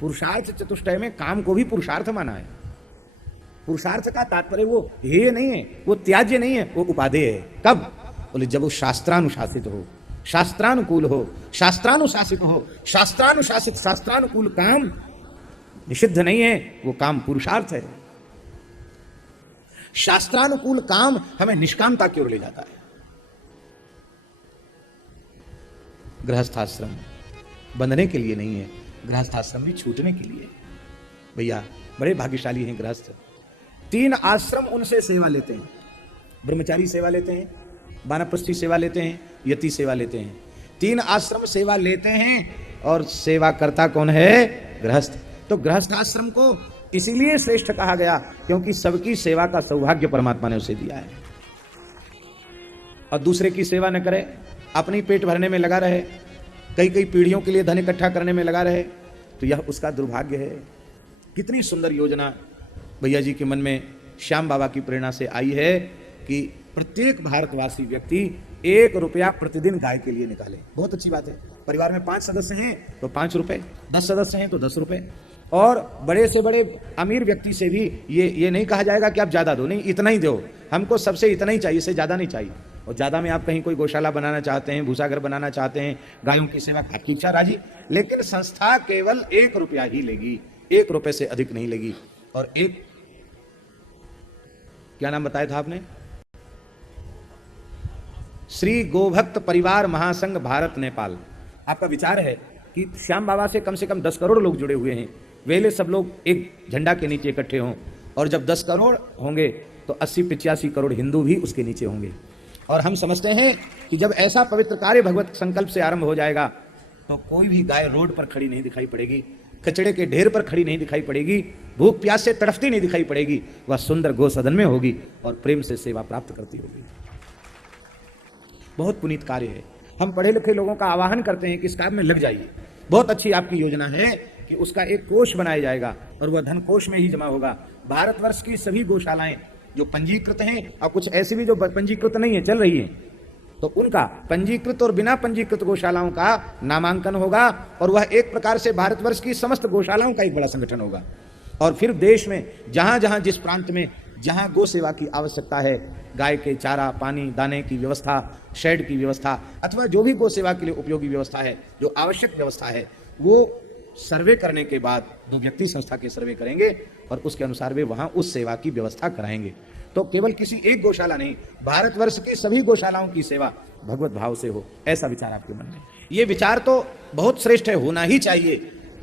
पुरुषार्थ चतुष्टय में काम को भी पुरुषार्थ माना है। पुरुषार्थ का तात्पर्य वो हेय नहीं है, वो त्याज्य नहीं है, वो उपादेय है। कब? बोले जब वो शास्त्रानुशासित हो, शास्त्रानुकूल हो, शास्त्रानुशासित हो। शास्त्रानुशासित शास्त्रानुकूल काम निषिद्ध नहीं है, वो काम पुरुषार्थ है। शास्त्रानुकूल काम हमें निष्कामता की ओर ले जाता है। गृहस्थाश्रम बंधने के लिए नहीं है, गृहस्थाश्रम में छूटने के लिए। भैया बड़े भाग्यशाली हैं गृहस्थ। 3 आश्रम उनसे सेवा लेते हैं। ब्रह्मचारी सेवा लेते हैं, वानप्रस्थी सेवा लेते हैं, यति सेवा लेते हैं। 3 आश्रम सेवा लेते हैं और सेवा करता कौन है? गृहस्थ। तो गृहस्थ आश्रम को इसीलिए श्रेष्ठ कहा गया क्योंकि सबकी सेवा का सौभाग्य परमात्मा ने उसे दिया है। और दूसरे की सेवा न करे, अपनी पेट भरने में लगा रहे, कई कई पीढ़ियों के लिए धन इकट्ठा करने में लगा रहे, तो यह उसका दुर्भाग्य है। कितनी सुंदर योजना भैया जी के मन में श्याम बाबा की प्रेरणा से आई है कि प्रत्येक भारतवासी व्यक्ति 1 रुपया प्रतिदिन गाय के लिए निकाले। बहुत अच्छी बात है। परिवार में 5 सदस्य हैं तो 5 रुपए, 10 सदस्य हैं तो 10 रुपए। और बड़े से बड़े अमीर व्यक्ति से भी ये नहीं कहा जाएगा कि आप ज्यादा दो, नहीं, इतना ही दो, हमको सबसे इतना ही चाहिए, इससे ज्यादा नहीं चाहिए। और ज्यादा में आप कहीं कोई गौशाला बनाना चाहते हैं, भूसाघर बनाना चाहते हैं, गायों की सेवा, आपकी इच्छा राजी, लेकिन संस्था केवल 1 रुपया ही लेगी, 1 रुपए से अधिक नहीं लेगी। और एक क्या नाम बताया था आपने? श्री गोभक्त परिवार महासंघ भारत नेपाल। आपका विचार है कि श्याम बाबा से कम 10 करोड़ लोग जुड़े हुए हैं। वेले सब लोग एक झंडा के नीचे इकट्ठे हों, और जब 10 करोड़ होंगे तो 80-85 करोड़ हिंदू भी उसके नीचे होंगे। और हम समझते हैं कि जब ऐसा पवित्र कार्य भगवत संकल्प से आरंभ हो जाएगा तो कोई भी गाय रोड पर खड़ी नहीं दिखाई पड़ेगी, कचड़े के ढेर पर खड़ी नहीं दिखाई पड़ेगी, भूख प्यास से तड़फती नहीं दिखाई पड़ेगी। वह सुंदर गो सदन में होगी और प्रेम से सेवा प्राप्त करती होगी। बहुत पुनीत कार्य है। हम पढ़े लिखे लोगों का आह्वान करते हैं कि इस काम में लग जाइए। बहुत अच्छी आपकी योजना है कि उसका एक कोष बनाया जाएगा और वह धन कोष में ही जमा होगा। भारतवर्ष की सभी गौशालाएं जो पंजीकृत हैं और कुछ ऐसी भी जो पंजीकृत नहीं है, चल रही हैं, तो उनका पंजीकृत और बिना पंजीकृत गौशालाओं का नामांकन होगा और वह एक प्रकार से भारतवर्ष की समस्त गौशालाओं का एक बड़ा संगठन होगा। और फिर देश में जहां जहां जिस प्रांत में जहां गौ सेवा की आवश्यकता है, गाय के चारा पानी दाने की व्यवस्था, शेड की व्यवस्था, अथवा जो भी गौ सेवा के लिए उपयोगी व्यवस्था है, जो आवश्यक व्यवस्था है, वो सर्वे करने के बाद 2 व्यक्ति संस्था के सर्वे करेंगे और उसके अनुसार वे वहां उस सेवा की व्यवस्था कराएंगे। तो केवल किसी एक गौशाला नहीं, भारतवर्ष की सभी गौशालाओं की सेवा भगवत भाव से हो, ऐसा विचार आपके मन में। ये विचार तो बहुत श्रेष्ठ है, होना ही चाहिए,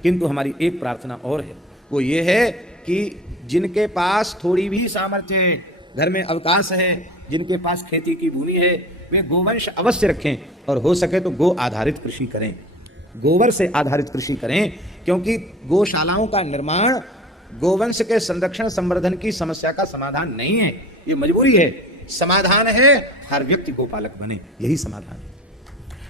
किंतु हमारी एक प्रार्थना और है, वो ये है कि जिनके पास थोड़ी भी सामर्थ्य है घर में अवकाश है, जिनके पास खेती की भूमि है, वे गोवंश अवश्य रखें और हो सके तो गो आधारित कृषि करें, गोबर से आधारित कृषि करें, क्योंकि गौशालाओं का निर्माण गोवंश के संरक्षण संवर्धन की समस्या का समाधान नहीं है, ये मजबूरी है। समाधान है हर व्यक्ति गोपालक बने, यही समाधान है।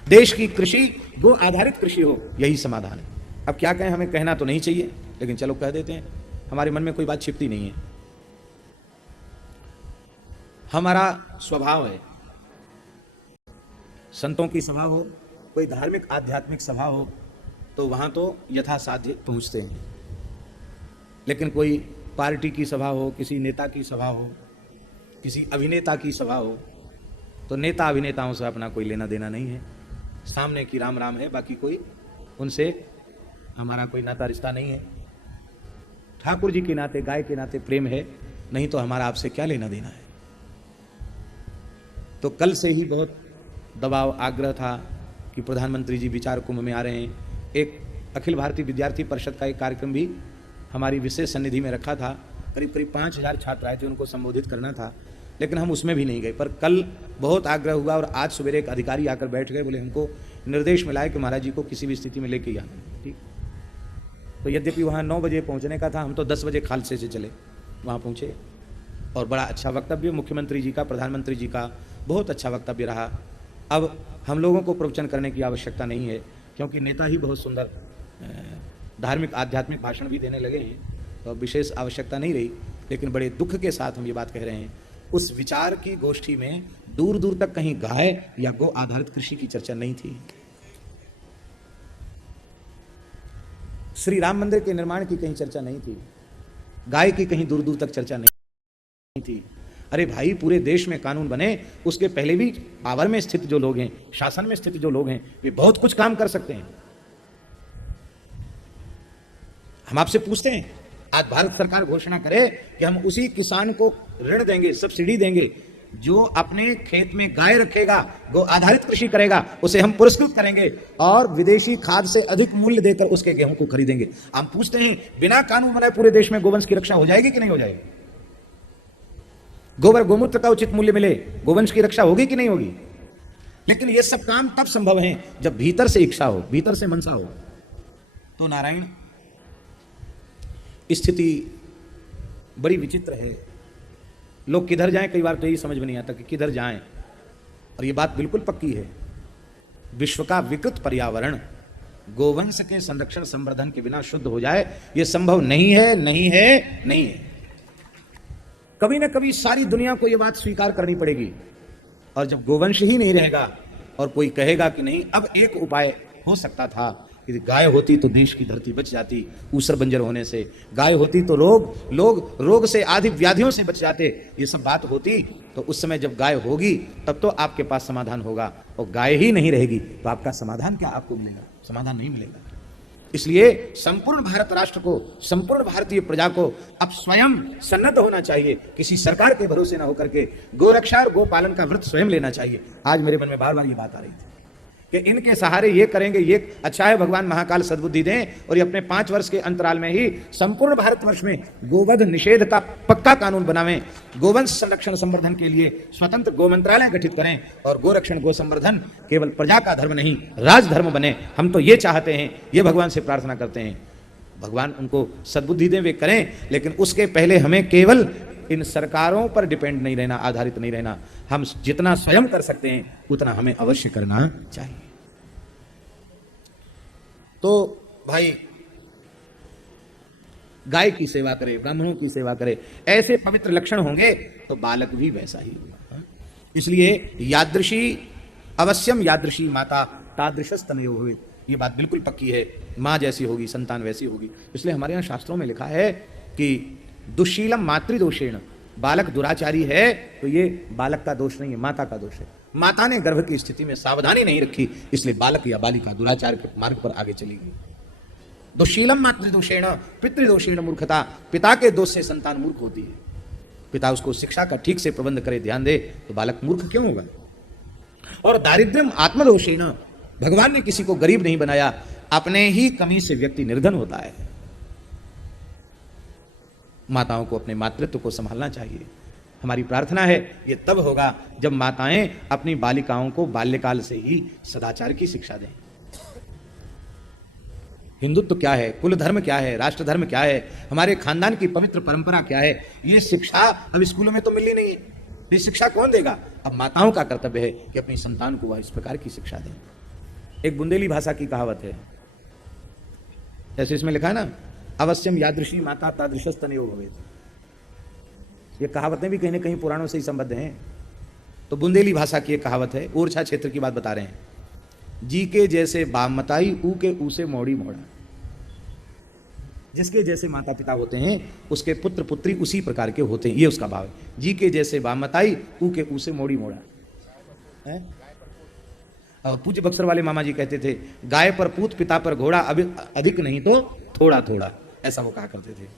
देश की कृषि गो आधारित कृषि हो, यही समाधान है। अब क्या कहें, हमें कहना तो नहीं चाहिए, लेकिन चलो कह देते हैं, हमारे मन में कोई बात छिपती नहीं है। हमारा स्वभाव है, संतों की सभा हो, कोई धार्मिक आध्यात्मिक सभा हो, तो वहां तो यथासाध्य पहुंचते हैं, लेकिन कोई पार्टी की सभा हो, किसी नेता की सभा हो, किसी अभिनेता की सभा हो, तो नेता अभिनेताओं से अपना कोई लेना देना नहीं है, सामने की राम राम है, बाकी कोई उनसे हमारा कोई नाता रिश्ता नहीं है। ठाकुर जी के नाते, गाय के नाते प्रेम है, नहीं तो हमारा आपसे क्या लेना देना है। तो कल से ही बहुत दबाव आग्रह था कि प्रधानमंत्री जी विचार कुंभ में आ रहे हैं। एक अखिल भारतीय विद्यार्थी परिषद का एक कार्यक्रम भी हमारी विशेष सन्निधि में रखा था, करीब करीब 5000 छात्र आए थे, उनको संबोधित करना था, लेकिन हम उसमें भी नहीं गए। पर कल बहुत आग्रह हुआ और आज सवेरे एक अधिकारी आकर बैठ गए, बोले हमको निर्देश मिला है कि महाराज जी को किसी भी स्थिति में लेके ही आना। ठीक, तो यद्यपि वहाँ 9 बजे पहुँचने का था, हम तो 10 बजे खालसे से चले वहाँ पहुँचे, और बड़ा अच्छा वक्तव्य मुख्यमंत्री जी का, प्रधानमंत्री जी का बहुत अच्छा वक्तव्य रहा। अब हम लोगों को प्रवचन करने की आवश्यकता नहीं है, क्योंकि नेता ही बहुत सुंदर धार्मिक आध्यात्मिक भाषण भी देने लगे हैं, तो विशेष आवश्यकता नहीं रही। लेकिन बड़े दुख के साथ हम ये बात कह रहे हैं, उस विचार की गोष्ठी में दूर दूर तक कहीं गाय या गो आधारित कृषि की चर्चा नहीं थी। श्री राम मंदिर के निर्माण की कहीं चर्चा नहीं थी, गाय की कहीं दूर दूर तक चर्चा नहीं थी। अरे भाई, पूरे देश में कानून बने, उसके पहले भी पावर में स्थित जो लोग हैं, शासन में स्थित जो लोग हैं, वे बहुत कुछ काम कर सकते हैं। हम आपसे पूछते हैं, आज भारत सरकार घोषणा करे कि हम उसी किसान को ऋण देंगे, सब्सिडी देंगे, जो अपने खेत में गाय रखेगा, गो आधारित कृषि करेगा, उसे हम पुरस्कृत करेंगे और विदेशी खाद से अधिक मूल्य देकर उसके गेहूं को खरीदेंगे। हम पूछते हैं, बिना कानून बनाए पूरे देश में गोवंश की रक्षा हो जाएगी कि नहीं हो जाएगी? गोबर गोमूत्र का उचित मूल्य मिले, गोवंश की रक्षा होगी कि नहीं होगी? लेकिन ये सब काम तब संभव है जब भीतर से इच्छा हो, भीतर से मनसा हो। तो नारायण, स्थिति बड़ी विचित्र है। लोग किधर जाएं, कई बार तो यही समझ में नहीं आता कि किधर जाएं। और ये बात बिल्कुल पक्की है, विश्व का विकृत पर्यावरण गोवंश के संरक्षण संवर्धन के बिना शुद्ध हो जाए, ये संभव नहीं है, नहीं है, नहीं है। कभी ना कभी सारी दुनिया को यह बात स्वीकार करनी पड़ेगी। और जब गोवंश ही नहीं रहेगा और कोई कहेगा कि नहीं, अब एक उपाय हो सकता था कि गाय होती तो देश की धरती बच जाती ऊसर बंजर होने से, गाय होती तो लोग रोग से आदि व्याधियों से बच जाते, ये सब बात होती, तो उस समय जब गाय होगी तब तो आपके पास समाधान होगा। और गाय ही नहीं रहेगी तो आपका समाधान क्या आपको मिलेगा? समाधान नहीं मिलेगा। इसलिए संपूर्ण भारत राष्ट्र को, संपूर्ण भारतीय प्रजा को अब स्वयं सन्नद्ध होना चाहिए, किसी सरकार के भरोसे न होकर के गोरक्षा और गोपालन का व्रत स्वयं लेना चाहिए। आज मेरे मन में बार बार ये बात आ रही थी कि इनके सहारे ये करेंगे, ये अच्छा है, भगवान महाकाल सद्बुद्धि दें और ये अपने 5 वर्ष के अंतराल में ही संपूर्ण भारतवर्ष में गोवध निषेध का पक्का कानून बनावें, गोवंश संरक्षण संवर्धन के लिए स्वतंत्र गो मंत्रालय गठित करें और गोरक्षण गो संवर्धन केवल प्रजा का धर्म नहीं, राजधर्म बने। हम तो ये चाहते हैं, ये भगवान से प्रार्थना करते हैं, भगवान उनको सद्बुद्धि दें, वे करें। लेकिन उसके पहले हमें केवल इन सरकारों पर डिपेंड नहीं रहना, आधारित नहीं रहना। हम जितना स्वयं कर सकते हैं उतना हमें अवश्य करना चाहिए। तो भाई, गाय की सेवा करे, ब्राह्मणों की सेवा करे, ऐसे पवित्र लक्षण होंगे तो बालक भी वैसा ही होगा। इसलिए यादृशी अवश्यम यादृशी माता तादृशस्तनयो हुए, ये बात बिल्कुल पक्की है। माँ जैसी होगी संतान वैसी होगी। इसलिए हमारे यहाँ शास्त्रों में लिखा है कि दुशीलम मातृदोषेण, बालक दुराचारी है तो ये बालक का दोष नहीं है, माता का दोष है। माता ने गर्भ की स्थिति में सावधानी नहीं रखी, इसलिए बालक या बालिका दुराचार के मार्ग पर आगे चली गई। दुशीलम मातृदोषेण पितृदोषेण मूर्खता, पिता के दोष से संतान मूर्ख होती है। पिता उसको शिक्षा का ठीक से प्रबंध करे, ध्यान दे, तो बालक मूर्ख क्यों होगा? और दारिद्र्यम आत्मदोषेण, भगवान ने किसी को गरीब नहीं बनाया, अपने ही कमी से व्यक्ति निर्धन होता है। माताओं को अपने मातृत्व को संभालना चाहिए। हमारी प्रार्थना है ये तब होगा जब माताएं अपनी बालिकाओं को बाल्यकाल से ही सदाचार की शिक्षा दें। हिंदुत्व क्या है, कुल धर्म क्या है, राष्ट्र धर्म क्या है, हमारे खानदान की पवित्र परंपरा क्या है, ये शिक्षा अब स्कूलों में तो मिलनी नहीं है। ये शिक्षा कौन देगा? अब माताओं का कर्तव्य है कि अपनी संतान को वह इस प्रकार की शिक्षा दें। एक बुंदेली भाषा की कहावत है, जैसे इसमें लिखा है ना, अवश्यम यादृशी माता तादृशस्तनयो भवेत्। ये कहावतें भी कहीं ना कहीं पुराणों से ही संबद्ध हैं। तो बुंदेली भाषा की एक कहावत है, ओरछा क्षेत्र की बात बता रहे हैं। जी के जैसे बामताई ऊ के ऊ से मोड़ी मोड़ा। जिसके जैसे माता पिता होते हैं उसके पुत्र पुत्री उसी प्रकार के होते हैं, ये उसका भाव है। जी के जैसे बामताई ऊ के ऊ से मोड़ी मोड़ा है। और पूज्य बक्सर वाले मामा जी कहते थे, गाय पर पूत पिता पर घोड़ा, अब अधिक नहीं तो थोड़ा थोड़ा, ऐसा वो कहा करते थे।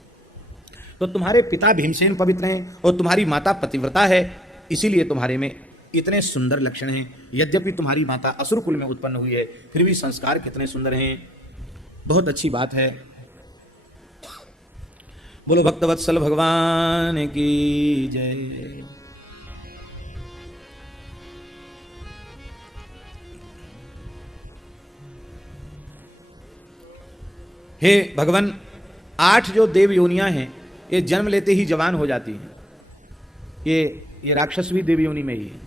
तो तुम्हारे पिता भीमसेन पवित्र हैं और तुम्हारी माता पतिव्रता है, इसीलिए तुम्हारे में इतने सुंदर लक्षण हैं। यद्यपि तुम्हारी माता असुर कुल में उत्पन्न हुई है, फिर भी संस्कार कितने सुंदर हैं। बहुत अच्छी बात है। बोलो भक्तवत्सल भगवान की जय। हे भगवान, 8 जो देव योनियां हैं ये जन्म लेते ही जवान हो जाती हैं। ये राक्षस भी देव योनि में ही है,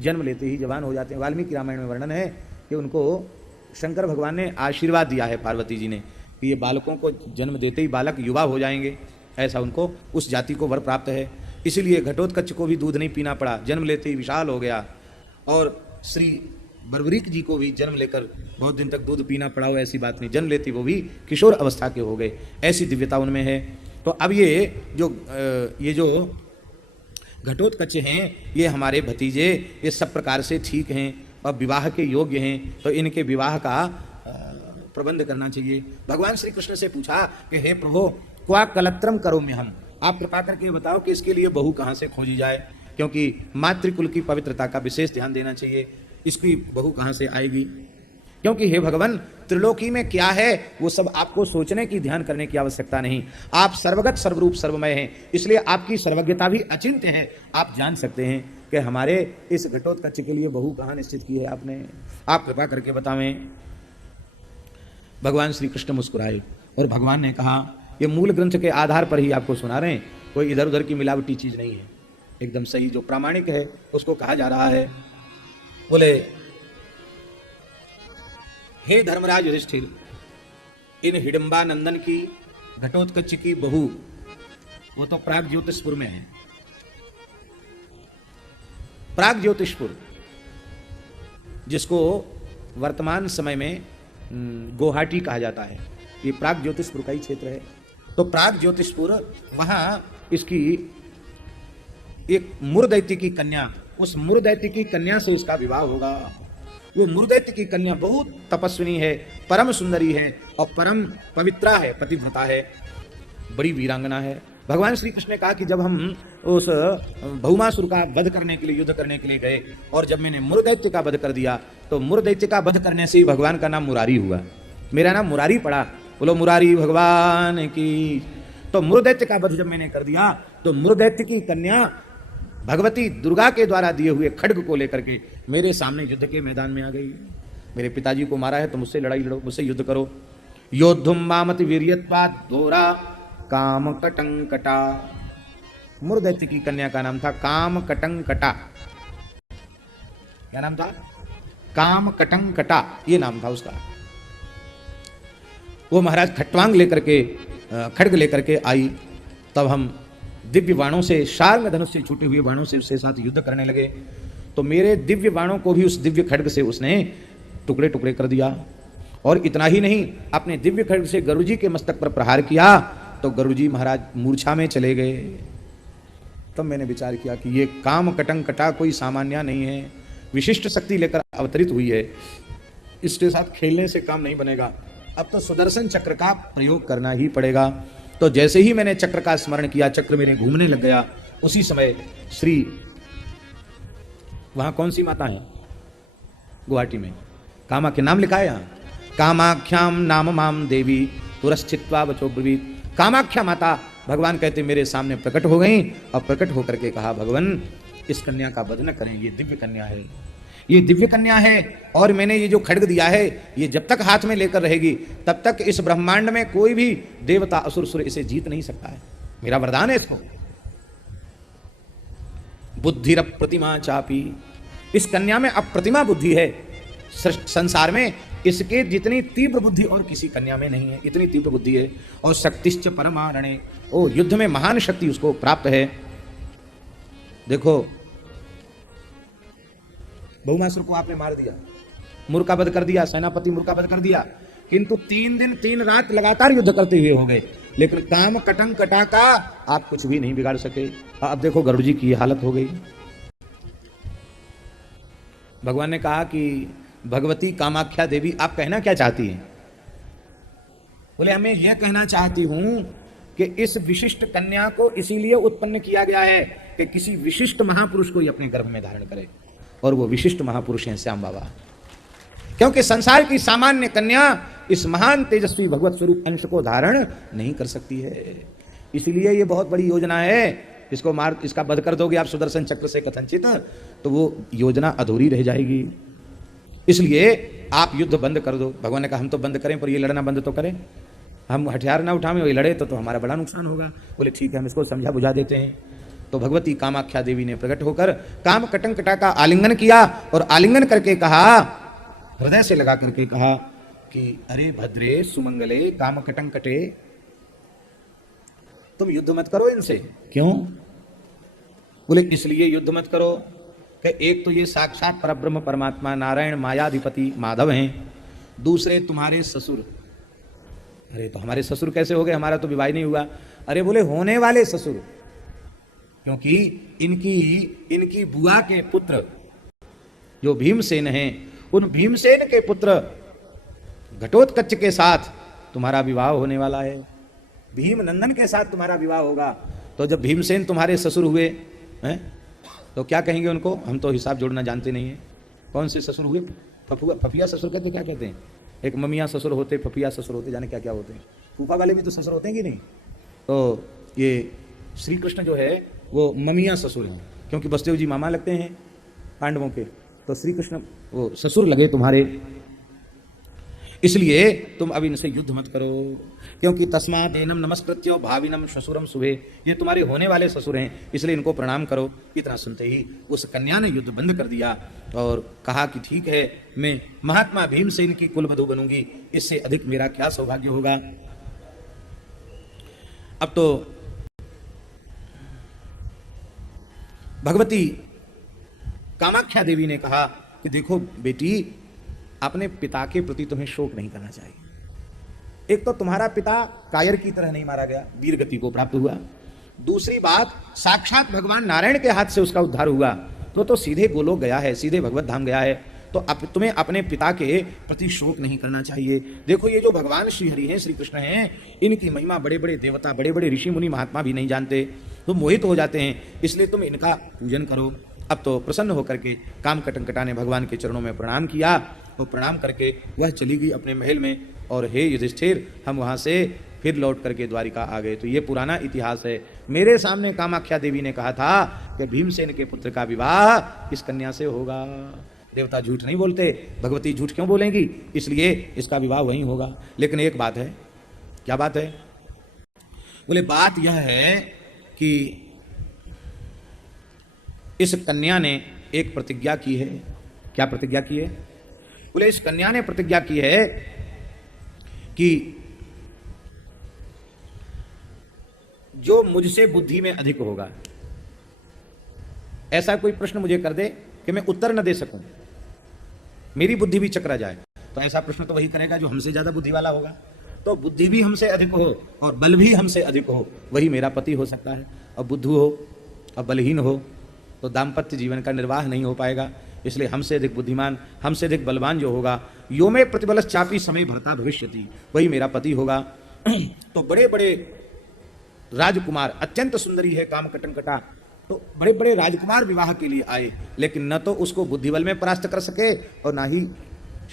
जन्म लेते ही जवान हो जाते हैं। वाल्मीकि रामायण में वर्णन है कि उनको शंकर भगवान ने आशीर्वाद दिया है पार्वती जी ने कि ये बालकों को जन्म देते ही बालक युवा हो जाएंगे, ऐसा उनको उस जाति को वर प्राप्त है। इसीलिए घटोत्कच को भी दूध नहीं पीना पड़ा, जन्म लेते ही विशाल हो गया। और श्री बर्बरीक जी को भी जन्म लेकर बहुत दिन तक दूध पीना पड़ा हो, ऐसी बात नहीं, जन्म लेते वो भी किशोर अवस्था के हो गए, ऐसी दिव्यता उनमें है। तो अब ये जो घटोत्कच हैं ये हमारे भतीजे, ये सब प्रकार से ठीक हैं और विवाह के योग्य हैं, तो इनके विवाह का प्रबंध करना चाहिए। भगवान श्री कृष्ण से पूछा कि हे प्रभु, क्वा कलत्रम करो में हम, आप कृपा करके बताओ कि इसके लिए बहू कहाँ से खोजी जाए, क्योंकि मातृकुल की पवित्रता का विशेष ध्यान देना चाहिए। इसकी बहू कहाँ से आएगी? क्योंकि हे भगवान, त्रिलोकी में क्या है वो सब आपको सोचने की, ध्यान करने की आवश्यकता नहीं। आप सर्वगत सर्वरूप सर्वमय हैं, इसलिए आपकी सर्वज्ञता भी अचिंत्य है। आप जान सकते हैं कि हमारे इस घटोत्कच के लिए बहू कहाँ निश्चित की है आपने, आप कृपा करके बतावें। भगवान श्री कृष्ण मुस्कुराए और भगवान ने कहा, ये मूल ग्रंथ के आधार पर ही आपको सुना रहे हैं, कोई इधर उधर की मिलावटी चीज नहीं है, एकदम सही जो प्रामाणिक है उसको कहा जा रहा है। बोले, हे धर्मराज युधिष्ठिर, इन हिडंबा नंदन की घटोत्कच की बहू वो तो प्राग ज्योतिषपुर में है। प्राग ज्योतिषपुर, जिसको वर्तमान समय में गुवाहाटी कहा जाता है, ये प्राग ज्योतिषपुर का ही क्षेत्र है। तो प्राग ज्योतिषपुर, वहां इसकी एक मुरदैत्य की कन्या, उस मुरदैत्य की कन्या से उसका विवाह होगा। वो मुरदैत्य की कन्या बहुत तपस्विनी है, परम सुंदरी है और परम पवित्रा है, पतिव्रता है, बड़ी वीरांगना है। भगवान श्री कृष्ण ने कहा कि जब हम उस भौमासुर का वध करने के लिए, युद्ध करने के लिए गए और जब मैंने मुरदैत्य का वध कर दिया, तो मुरदैत्य का वध करने से ही भगवान का नाम मुरारी हुआ, मेरा नाम मुरारी पड़ा। बोलो मुरारी भगवान की। तो मुरदैत्य का वध जब मैंने कर दिया तो मुरदैत्य की कन्या भगवती दुर्गा के द्वारा दिए हुए खड्ग को लेकर के मेरे सामने युद्ध के मैदान में आ गई। मेरे पिताजी को मारा है तो मुझसे लड़ाई लड़ो, मुझसे युद्ध करो। योद्धुम मामति वीर्यत्वात् दोरा काम कटंकटा। मुरदैत्य की कन्या का नाम था काम कटंकटा। क्या नाम था? काम कटंकटा, ये नाम था उसका। वो महाराज खट्वांग लेकर के, खड्ग लेकर के आई, तब हम दिव्य बाणों से, शार्ंग धनुष से छूटे हुए बाणों से उसके साथ युद्ध करने लगे। तो मेरे दिव्य बाणों को भी उस दिव्य खड्ग से उसने टुकड़े टुकड़े कर दिया। और इतना ही नहीं, अपने दिव्य खड्ग से गरुड़ जी के मस्तक पर प्रहार किया तो गरुड़ जी महाराज मूर्छा में चले गए। तब मैंने विचार किया कि ये काम कटंकटा कोई सामान्य नहीं है, विशिष्ट शक्ति लेकर अवतरित हुई है, इसके साथ खेलने से काम नहीं बनेगा। अब तो सुदर्शन चक्र का प्रयोग करना ही पड़ेगा। तो जैसे ही मैंने चक्र का स्मरण किया, चक्र मेरे घूमने लग गया। उसी समय श्री, वहां कौन सी माता है गुवाहाटी में? कामाख्या नाम लिखा है यहां, कामाख्याम नाम माम देवी पुरस्थित्वा वचो ब्रवीत। कामाख्या माता भगवान कहते मेरे सामने प्रकट हो गई और प्रकट होकर के कहा भगवान इस कन्या का वध न करें, ये दिव्य कन्या है, ये दिव्य कन्या है और मैंने ये जो खड्ग दिया है ये जब तक हाथ में लेकर रहेगी तब तक इस ब्रह्मांड में कोई भी देवता असुर सुर इसे जीत नहीं सकता है, मेरा वरदान है इसको। बुद्धिर प्रतिमा चापी, इस कन्या में अप्रतिमा बुद्धि है, संसार में इसके जितनी तीव्र बुद्धि और किसी कन्या में नहीं है, इतनी तीव्र बुद्धि है। और शक्तिश्च परमारणे, ओ युद्ध में महान शक्ति उसको प्राप्त है। देखो बहुमासुर को आपने मार दिया, मूर्ख का वध कर दिया, सेनापति मूर्ख का वध कर दिया, किंतु 3 दिन 3 रात लगातार युद्ध करते हुए हो गए, लेकिन काम कटंग कटा का आप कुछ भी नहीं बिगाड़ सके। अब देखो गरुड़ जी की हालत हो गई। भगवान ने कहा कि भगवती कामाख्या देवी आप कहना क्या चाहती हैं? बोले मैं यह कहना चाहती हूं कि इस विशिष्ट कन्या को इसीलिए उत्पन्न किया गया है कि किसी विशिष्ट महापुरुष को ही अपने गर्भ में धारण करे, और वो विशिष्ट महापुरुष हैं श्याम बाबा। क्योंकि संसार की सामान्य कन्या इस महान तेजस्वी भगवत स्वरूप अंश को धारण नहीं कर सकती है, इसलिए ये बहुत बड़ी योजना है। इसको मार, इसका वध कर दोगे आप सुदर्शन चक्र से कथनचित, तो वो योजना अधूरी रह जाएगी, इसलिए आप युद्ध बंद कर दो। भगवान ने कहा हम तो बंद करें पर ये लड़ना बंद तो करें, हम हथियार ना उठाएं और ये लड़े तो हमारा बड़ा नुकसान होगा। बोले ठीक है हम इसको समझा बुझा देते हैं। तो भगवती कामाख्या देवी ने प्रकट होकर काम कटंकटा का आलिंगन किया और आलिंगन करके कहा, हृदय से लगा करके कहा कि अरे भद्रे सुमंगले काम कटंकटे, तुम युद्ध मत करो इनसे। क्यों? बोले इसलिए युद्ध मत करो कि एक तो ये साक्षात परब्रह्म परमात्मा नारायण मायाधिपति माधव हैं, दूसरे तुम्हारे ससुर। अरे तो हमारे ससुर कैसे हो गए, हमारा तो विवाह नहीं हुआ। अरे बोले होने वाले ससुर, क्योंकि इनकी बुआ के पुत्र जो भीमसेन हैं, उन भीमसेन के पुत्र घटोत्कच के साथ तुम्हारा विवाह होने वाला है, भीमनंदन के साथ तुम्हारा विवाह होगा। तो जब भीमसेन तुम्हारे ससुर हुए हैं तो क्या कहेंगे उनको? हम तो हिसाब जोड़ना जानते नहीं है। कौन से ससुर हुए? फफिया ससुर कहते, क्या कहते हैं? एक ममिया ससुर होते, फफिया ससुर होते, जाने क्या क्या होते हैं। फूफा वाले भी तो ससुर होते हैं कि नहीं? तो ये श्री कृष्ण जो है वो ममिया ससुर हैं, क्योंकि वसुदेव जी मामा लगते हैं पांडवों के, तो श्री कृष्ण वो ससुर लगे तुम्हारे, इसलिए तुम अब इनसे युद्ध मत करो। क्योंकि तस्मात् एनम नमस्कृत्य भाविनम ससुरम शुभे, ये तुम्हारे होने वाले ससुर हैं, इसलिए इनको प्रणाम करो। इतना सुनते ही उस कन्या ने युद्ध बंद कर दिया और कहा कि ठीक है मैं महात्मा भीमसेन की कुलवधू बनूंगी, इससे अधिक मेरा क्या सौभाग्य होगा। अब तो भगवती कामाख्या देवी ने कहा कि देखो बेटी, अपने पिता के प्रति तुम्हें शोक नहीं करना चाहिए। एक तो तुम्हारा पिता कायर की तरह नहीं मारा गया, वीर गति को प्राप्त हुआ। दूसरी बात, साक्षात भगवान नारायण के हाथ से उसका उद्धार हुआ, तो सीधे गोलोक गया है, सीधे भगवत धाम गया है। तो तुम्हें अपने पिता के प्रति शोक नहीं करना चाहिए। देखो ये जो भगवान श्री हरि हैं, श्री कृष्ण हैं, इनकी महिमा बड़े बड़े देवता, बड़े बड़े ऋषि मुनि महात्मा भी नहीं जानते, तो मोहित हो जाते हैं, इसलिए तुम इनका पूजन करो। अब तो प्रसन्न होकर के काम कटंकटा ने भगवान के चरणों में प्रणाम किया, तो प्रणाम करके वह चली गई अपने महल में, और हे युधिष्ठिर हम वहां से फिर लौट करके द्वारिका आ गए। तो ये पुराना इतिहास है। मेरे सामने कामाख्या देवी ने कहा था कि भीमसेन के पुत्र का विवाह इस कन्या से होगा। देवता झूठ नहीं बोलते, भगवती झूठ क्यों बोलेंगी, इसलिए इसका विवाह वहीं होगा। लेकिन एक बात है, क्या बात है? बोले बात यह है कि इस कन्या ने एक प्रतिज्ञा की है। क्या प्रतिज्ञा की है? बोले इस कन्या ने प्रतिज्ञा की है कि जो मुझसे बुद्धि में अधिक होगा, ऐसा कोई प्रश्न मुझे कर दे कि मैं उत्तर न दे सकूं, मेरी बुद्धि भी चकरा जाए, तो ऐसा प्रश्न तो वही करेगा जो हमसे ज्यादा बुद्धि वाला होगा। तो बुद्धि भी हमसे अधिक हो और बल भी हमसे अधिक हो, वही मेरा पति हो सकता है। और बुद्धू हो और बलहीन हो तो दाम्पत्य जीवन का निर्वाह नहीं हो पाएगा। इसलिए हमसे अधिक बुद्धिमान, हमसे अधिक बलवान जो होगा, यो में प्रतिबलश चापी समय भरता भविष्यति, वही मेरा पति होगा। तो बड़े बड़े राजकुमार, अत्यंत सुंदरी है काम कटंकटा, तो बड़े बड़े राजकुमार विवाह के लिए आए, लेकिन न तो उसको बुद्धि बल में परास्त कर सके और ना ही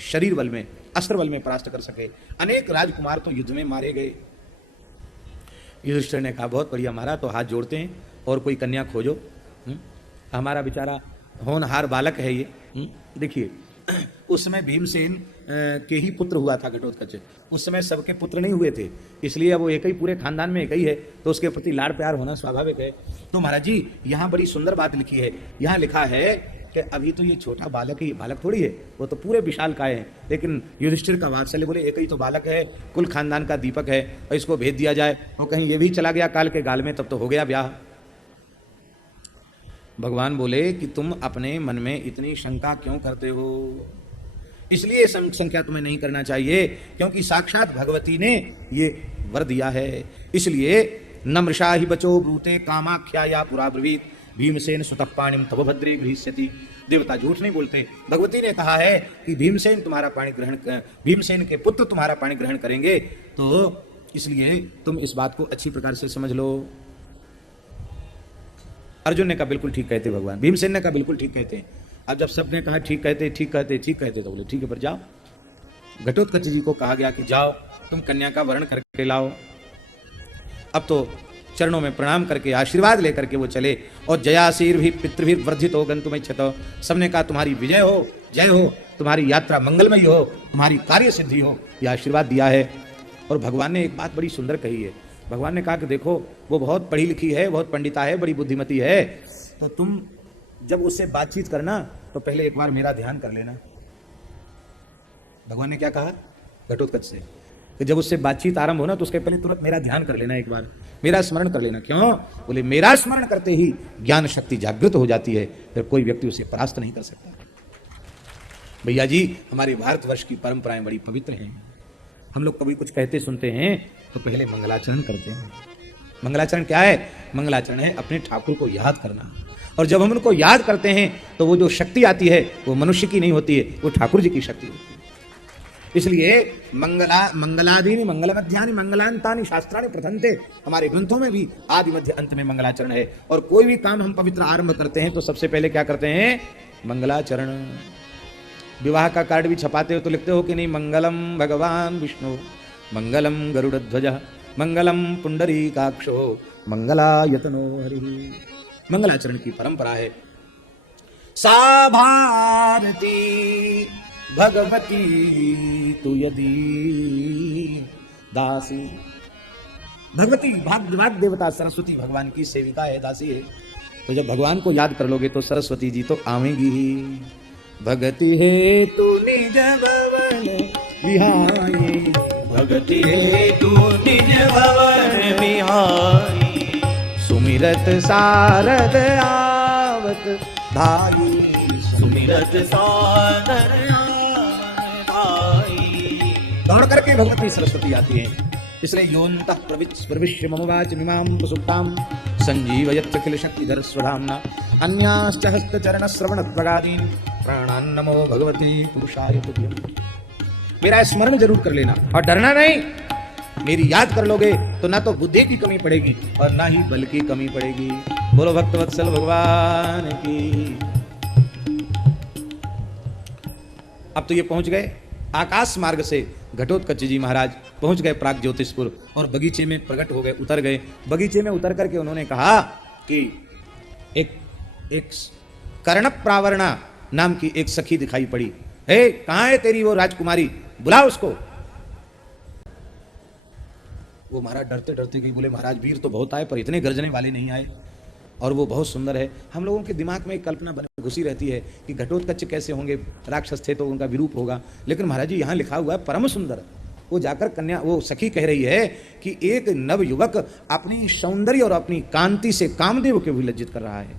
शरीर बल में, अस्त्र बल में परास्त कर सके। अनेक राजकुमार तो युद्ध में मारे गए। युधिष्ठिर ने कहा बहुत बढ़िया महाराज, तो हाथ जोड़ते हैं और कोई कन्या खोजो। हमारा बेचारा होनहार बालक है ये। देखिए उस समय भीमसेन के ही पुत्र हुआ था घटोत्कच, उस समय सबके पुत्र नहीं हुए थे, इसलिए अब वो एक ही पूरे खानदान में एक ही है, तो उसके प्रति लाड़ प्यार होना स्वाभाविक है। तो महाराज जी यहाँ बड़ी सुंदर बात लिखी है, यहाँ लिखा है कि अभी तो ये छोटा बालक ही, बालक थोड़ी है, वो तो पूरे विशाल काय है, लेकिन युधिष्ठिर का वात्सल्य, बोले एक ही तो बालक है, कुल खानदान का दीपक है, और इसको भेज दिया जाए और कहीं ये भी चला गया काल के गाल में, तब तो हो गया ब्याह। भगवान बोले कि तुम अपने मन में इतनी शंका क्यों करते हो, इसलिए संख्या तुम्हें नहीं करना चाहिए, क्योंकि साक्षात भगवती ने ये वर दिया है। इसलिए नमृषा ही बचो ब्रूते कामाख्या या पुरा ब्रवीत भीमसेन सुतः पाणिम तव भद्रे गृहीष्यति। देवता झूठ नहीं बोलते, भगवती ने कहा है कि भीमसेन तुम्हारा पाणी ग्रहण, भीमसेन के पुत्र तुम्हारा पाणी ग्रहण करेंगे, तो इसलिए तुम इस बात को अच्छी प्रकार से समझ लो। अर्जुन ने कहा बिल्कुल ठीक कहते भगवान, भीमसेन ने कहा बिल्कुल ठीक कहते। अब जब सबने कहा ठीक कहते ठीक कहते ठीक कहते, तो बोले ठीक है पर जाओ। घटोत्कच जी को कहा गया कि जाओ तुम कन्या का वर्ण करके लाओ। अब तो चरणों में प्रणाम करके आशीर्वाद लेकर के वो चले, और जयासीर भी पितृभी वर्धित हो गंतुमय क्षत। सबने कहा तुम्हारी विजय हो, जय हो, तुम्हारी यात्रा मंगलमयी हो, तुम्हारी कार्य सिद्धि हो, यह आशीर्वाद दिया है। और भगवान ने एक बात बड़ी सुंदर कही है, भगवान ने कहा कि देखो वो बहुत पढ़ी लिखी है, बहुत पंडिता है, बड़ी बुद्धिमती है, तो तुम जब उससे बातचीत करना तो पहले एक बार मेरा ध्यान कर लेना। भगवान ने क्या कहा घटोत्कच से कि जब उससे बातचीत आरंभ हो ना तो उसके पहले तुरंत मेरा ध्यान कर लेना, एक बार मेरा स्मरण कर लेना। क्यों? बोले मेरा स्मरण करते ही ज्ञान शक्ति जागृत हो जाती है, फिर कोई व्यक्ति उसे परास्त नहीं कर सकता। भैया जी हमारे भारतवर्ष की परंपराएं बड़ी पवित्र हैं, हम लोग कभी कुछ कहते सुनते हैं तो पहले मंगलाचरण करते हैं। मंगलाचरण क्या है? मंगलाचरण है अपने ठाकुर को याद करना, और जब हम उनको याद करते हैं तो वो जो शक्ति आती है वो मनुष्य की नहीं होती है, वो ठाकुर जी की शक्ति होती है। इसलिए मंगलादीनि मंगलमध्यानि मंगलांतानि शास्त्राणि प्रथन्ते, हमारे ग्रंथों में भी आदि मध्य अंत में मंगलाचरण है। और कोई भी काम हम पवित्र आरंभ करते हैं तो सबसे पहले क्या करते हैं? मंगलाचरण। विवाह का कार्ड भी छपाते हो तो लिखते हो कि नहीं? मंगलम भगवान विष्णु, मंगलम गरुड़ध्वज, मंगलम पुंडरीकाक्षो, मंगलायतनो हरि। मंगलाचरण की परंपरा है। सा भारती भगवती तु यदि दासी, भगवती भाग देवता सरस्वती भगवान की सेविका है, दासी है। तो जब भगवान को याद कर लोगे तो सरस्वती जी तो आवेंगी ही। भगति है तू निज भवन विहाई, भगति है तू निज भवन विहाई, सुमिरत सारद आवत धाई, सुमिरत सारद आवत धाई। दौड़ करके भगवती सरस्वती आती है। इसलिए योऽन्तः प्रविश्य मम वाच मिमां प्रसुप्तां संजीवयत् अखिल शक्तिधर स्वधाम्ना अन्याश्च हस्तचरण श्रवण प्रगादीन् प्राणान् नमो भगवते पुरुषाय तुभ्यम्। मेरा स्मरण जरूर कर लेना और डरना नहीं। मेरी याद कर लोगे तो ना तो बुद्धि की कमी पड़ेगी और ना ही बल की कमी पड़ेगी। बोलो भक्तवत्सल भगवान की। अब तो ये पहुंच गए आकाश मार्ग से, घटोत्कच जी महाराज पहुंच गए प्राग ज्योतिषपुर और बगीचे में प्रकट हो गए, उतर गए। बगीचे में उतर करके उन्होंने कहा कि एक कर्णप्रावरणा नाम की एक सखी दिखाई पड़ी। हे कहाँ है तेरी वो राजकुमारी, बुला उसको। वो महाराज डरते डरते गई, बोले महाराज वीर तो बहुत आए पर इतने गर्जने वाले नहीं आए, और वो बहुत सुंदर है। हम लोगों के दिमाग में एक कल्पना बनी घुसी रहती है कि घटोत्कच कैसे होंगे, राक्षस थे तो उनका विरूप होगा, लेकिन महाराज जी यहाँ लिखा हुआ है परम सुंदर। वो जाकर कन्या, वो सखी कह रही है कि एक नव युवक अपनी सौंदर्य और अपनी कांति से कामदेव को भी लज्जित कर रहा है,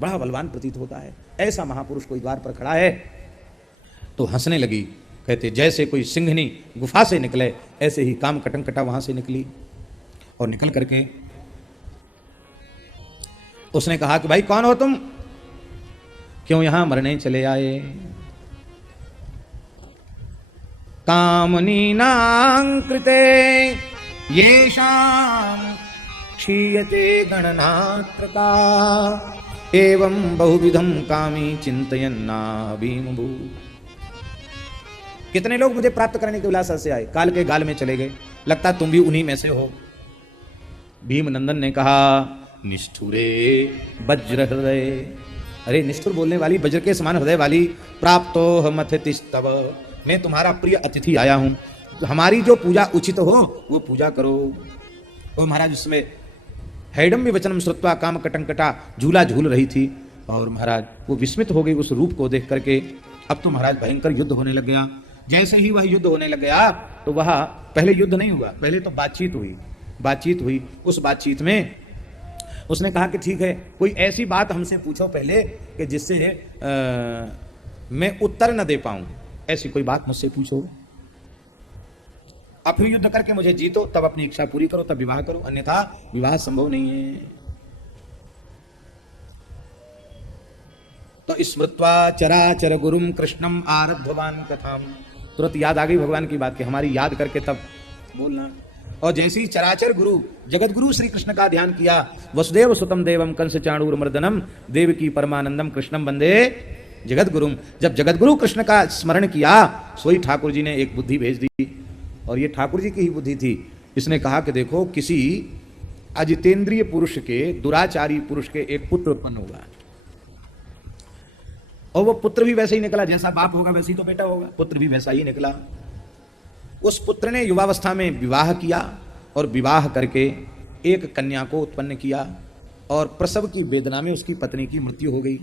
बड़ा बलवान प्रतीत होता है। ऐसा महापुरुष कोई द्वार पर खड़ा है। तो हंसने लगी, कहते जैसे कोई सिंहनी गुफा से निकले ऐसे ही काम कटंकटा वहां से निकली। और निकल करके उसने कहा कि भाई कौन हो तुम, क्यों यहां मरने चले आए? कामनीनां कृते येषां क्षीयते गणनात्रका, एवं बहुविधम कामी चिंतयन्ना भीमभू। कितने लोग मुझे प्राप्त करने की विलासा से आए, काल के गाल में चले गए, लगता तुम भी उन्हीं में से हो। भीमनंदन ने कहा, निष्ठुरे वज्र हृदय, अरे निष्ठुर बोलने वाली, वज्र के समान हृदय वाली, प्राप्तो हम अतिथिस्तव, मैं तुम्हारा प्रिय अतिथि आया हूं, तो हमारी जो पूजा उचित हो वो पूजा करो। वो महाराज उसमें हैडम्य वचनम श्रुत्वा काम कटंकटा झूला झूल रही थी, और महाराज वो विस्मित हो गई उस रूप को देख करके। अब तो महाराज भयंकर युद्ध होने लग गया। जैसे ही वह युद्ध होने लग गया तो वह पहले युद्ध नहीं हुआ, पहले तो बातचीत हुई। उस बातचीत में उसने कहा कि ठीक है, कोई ऐसी बात हमसे पूछो पहले कि जिससे मैं उत्तर न दे पाऊं, ऐसी कोई बात मुझसे पूछो, अब फिर युद्ध करके मुझे जीतो, तब अपनी इच्छा पूरी करो, तब विवाह करो, अन्यथा विवाह संभव नहीं है। तो स्मृत्वा चराचर गुरुम कृष्णम आरब्धवान कथाम, तुरंत याद आ गई भगवान की बात कि हमारी याद करके तब बोलना। और जैसे ही चराचर गुरु जगत गुरु श्री कृष्ण का ध्यान किया, वसुदेव सुतम देवम कंस चाणूर मर्दनम देवकी परमानंदम कृष्णम वंदे जगत गुरुम, जब जगत गुरु कृष्ण का स्मरण किया, सोई ठाकुर जी ने एक बुद्धि भेज दी, और ये ठाकुर जी की ही बुद्धि थी। इसने कहा कि देखो, किसी अजितेंद्रिय पुरुष के, दुराचारी पुरुष के एक पुत्र उत्पन्न होगा, और वो पुत्र भी वैसे ही निकला, जैसा बाप होगा वैसे ही तो बेटा होगा, पुत्र भी वैसा ही निकला। उस पुत्र ने युवावस्था में विवाह किया, और विवाह करके एक कन्या को उत्पन्न किया, और प्रसव की वेदना में उसकी पत्नी की मृत्यु हो गई।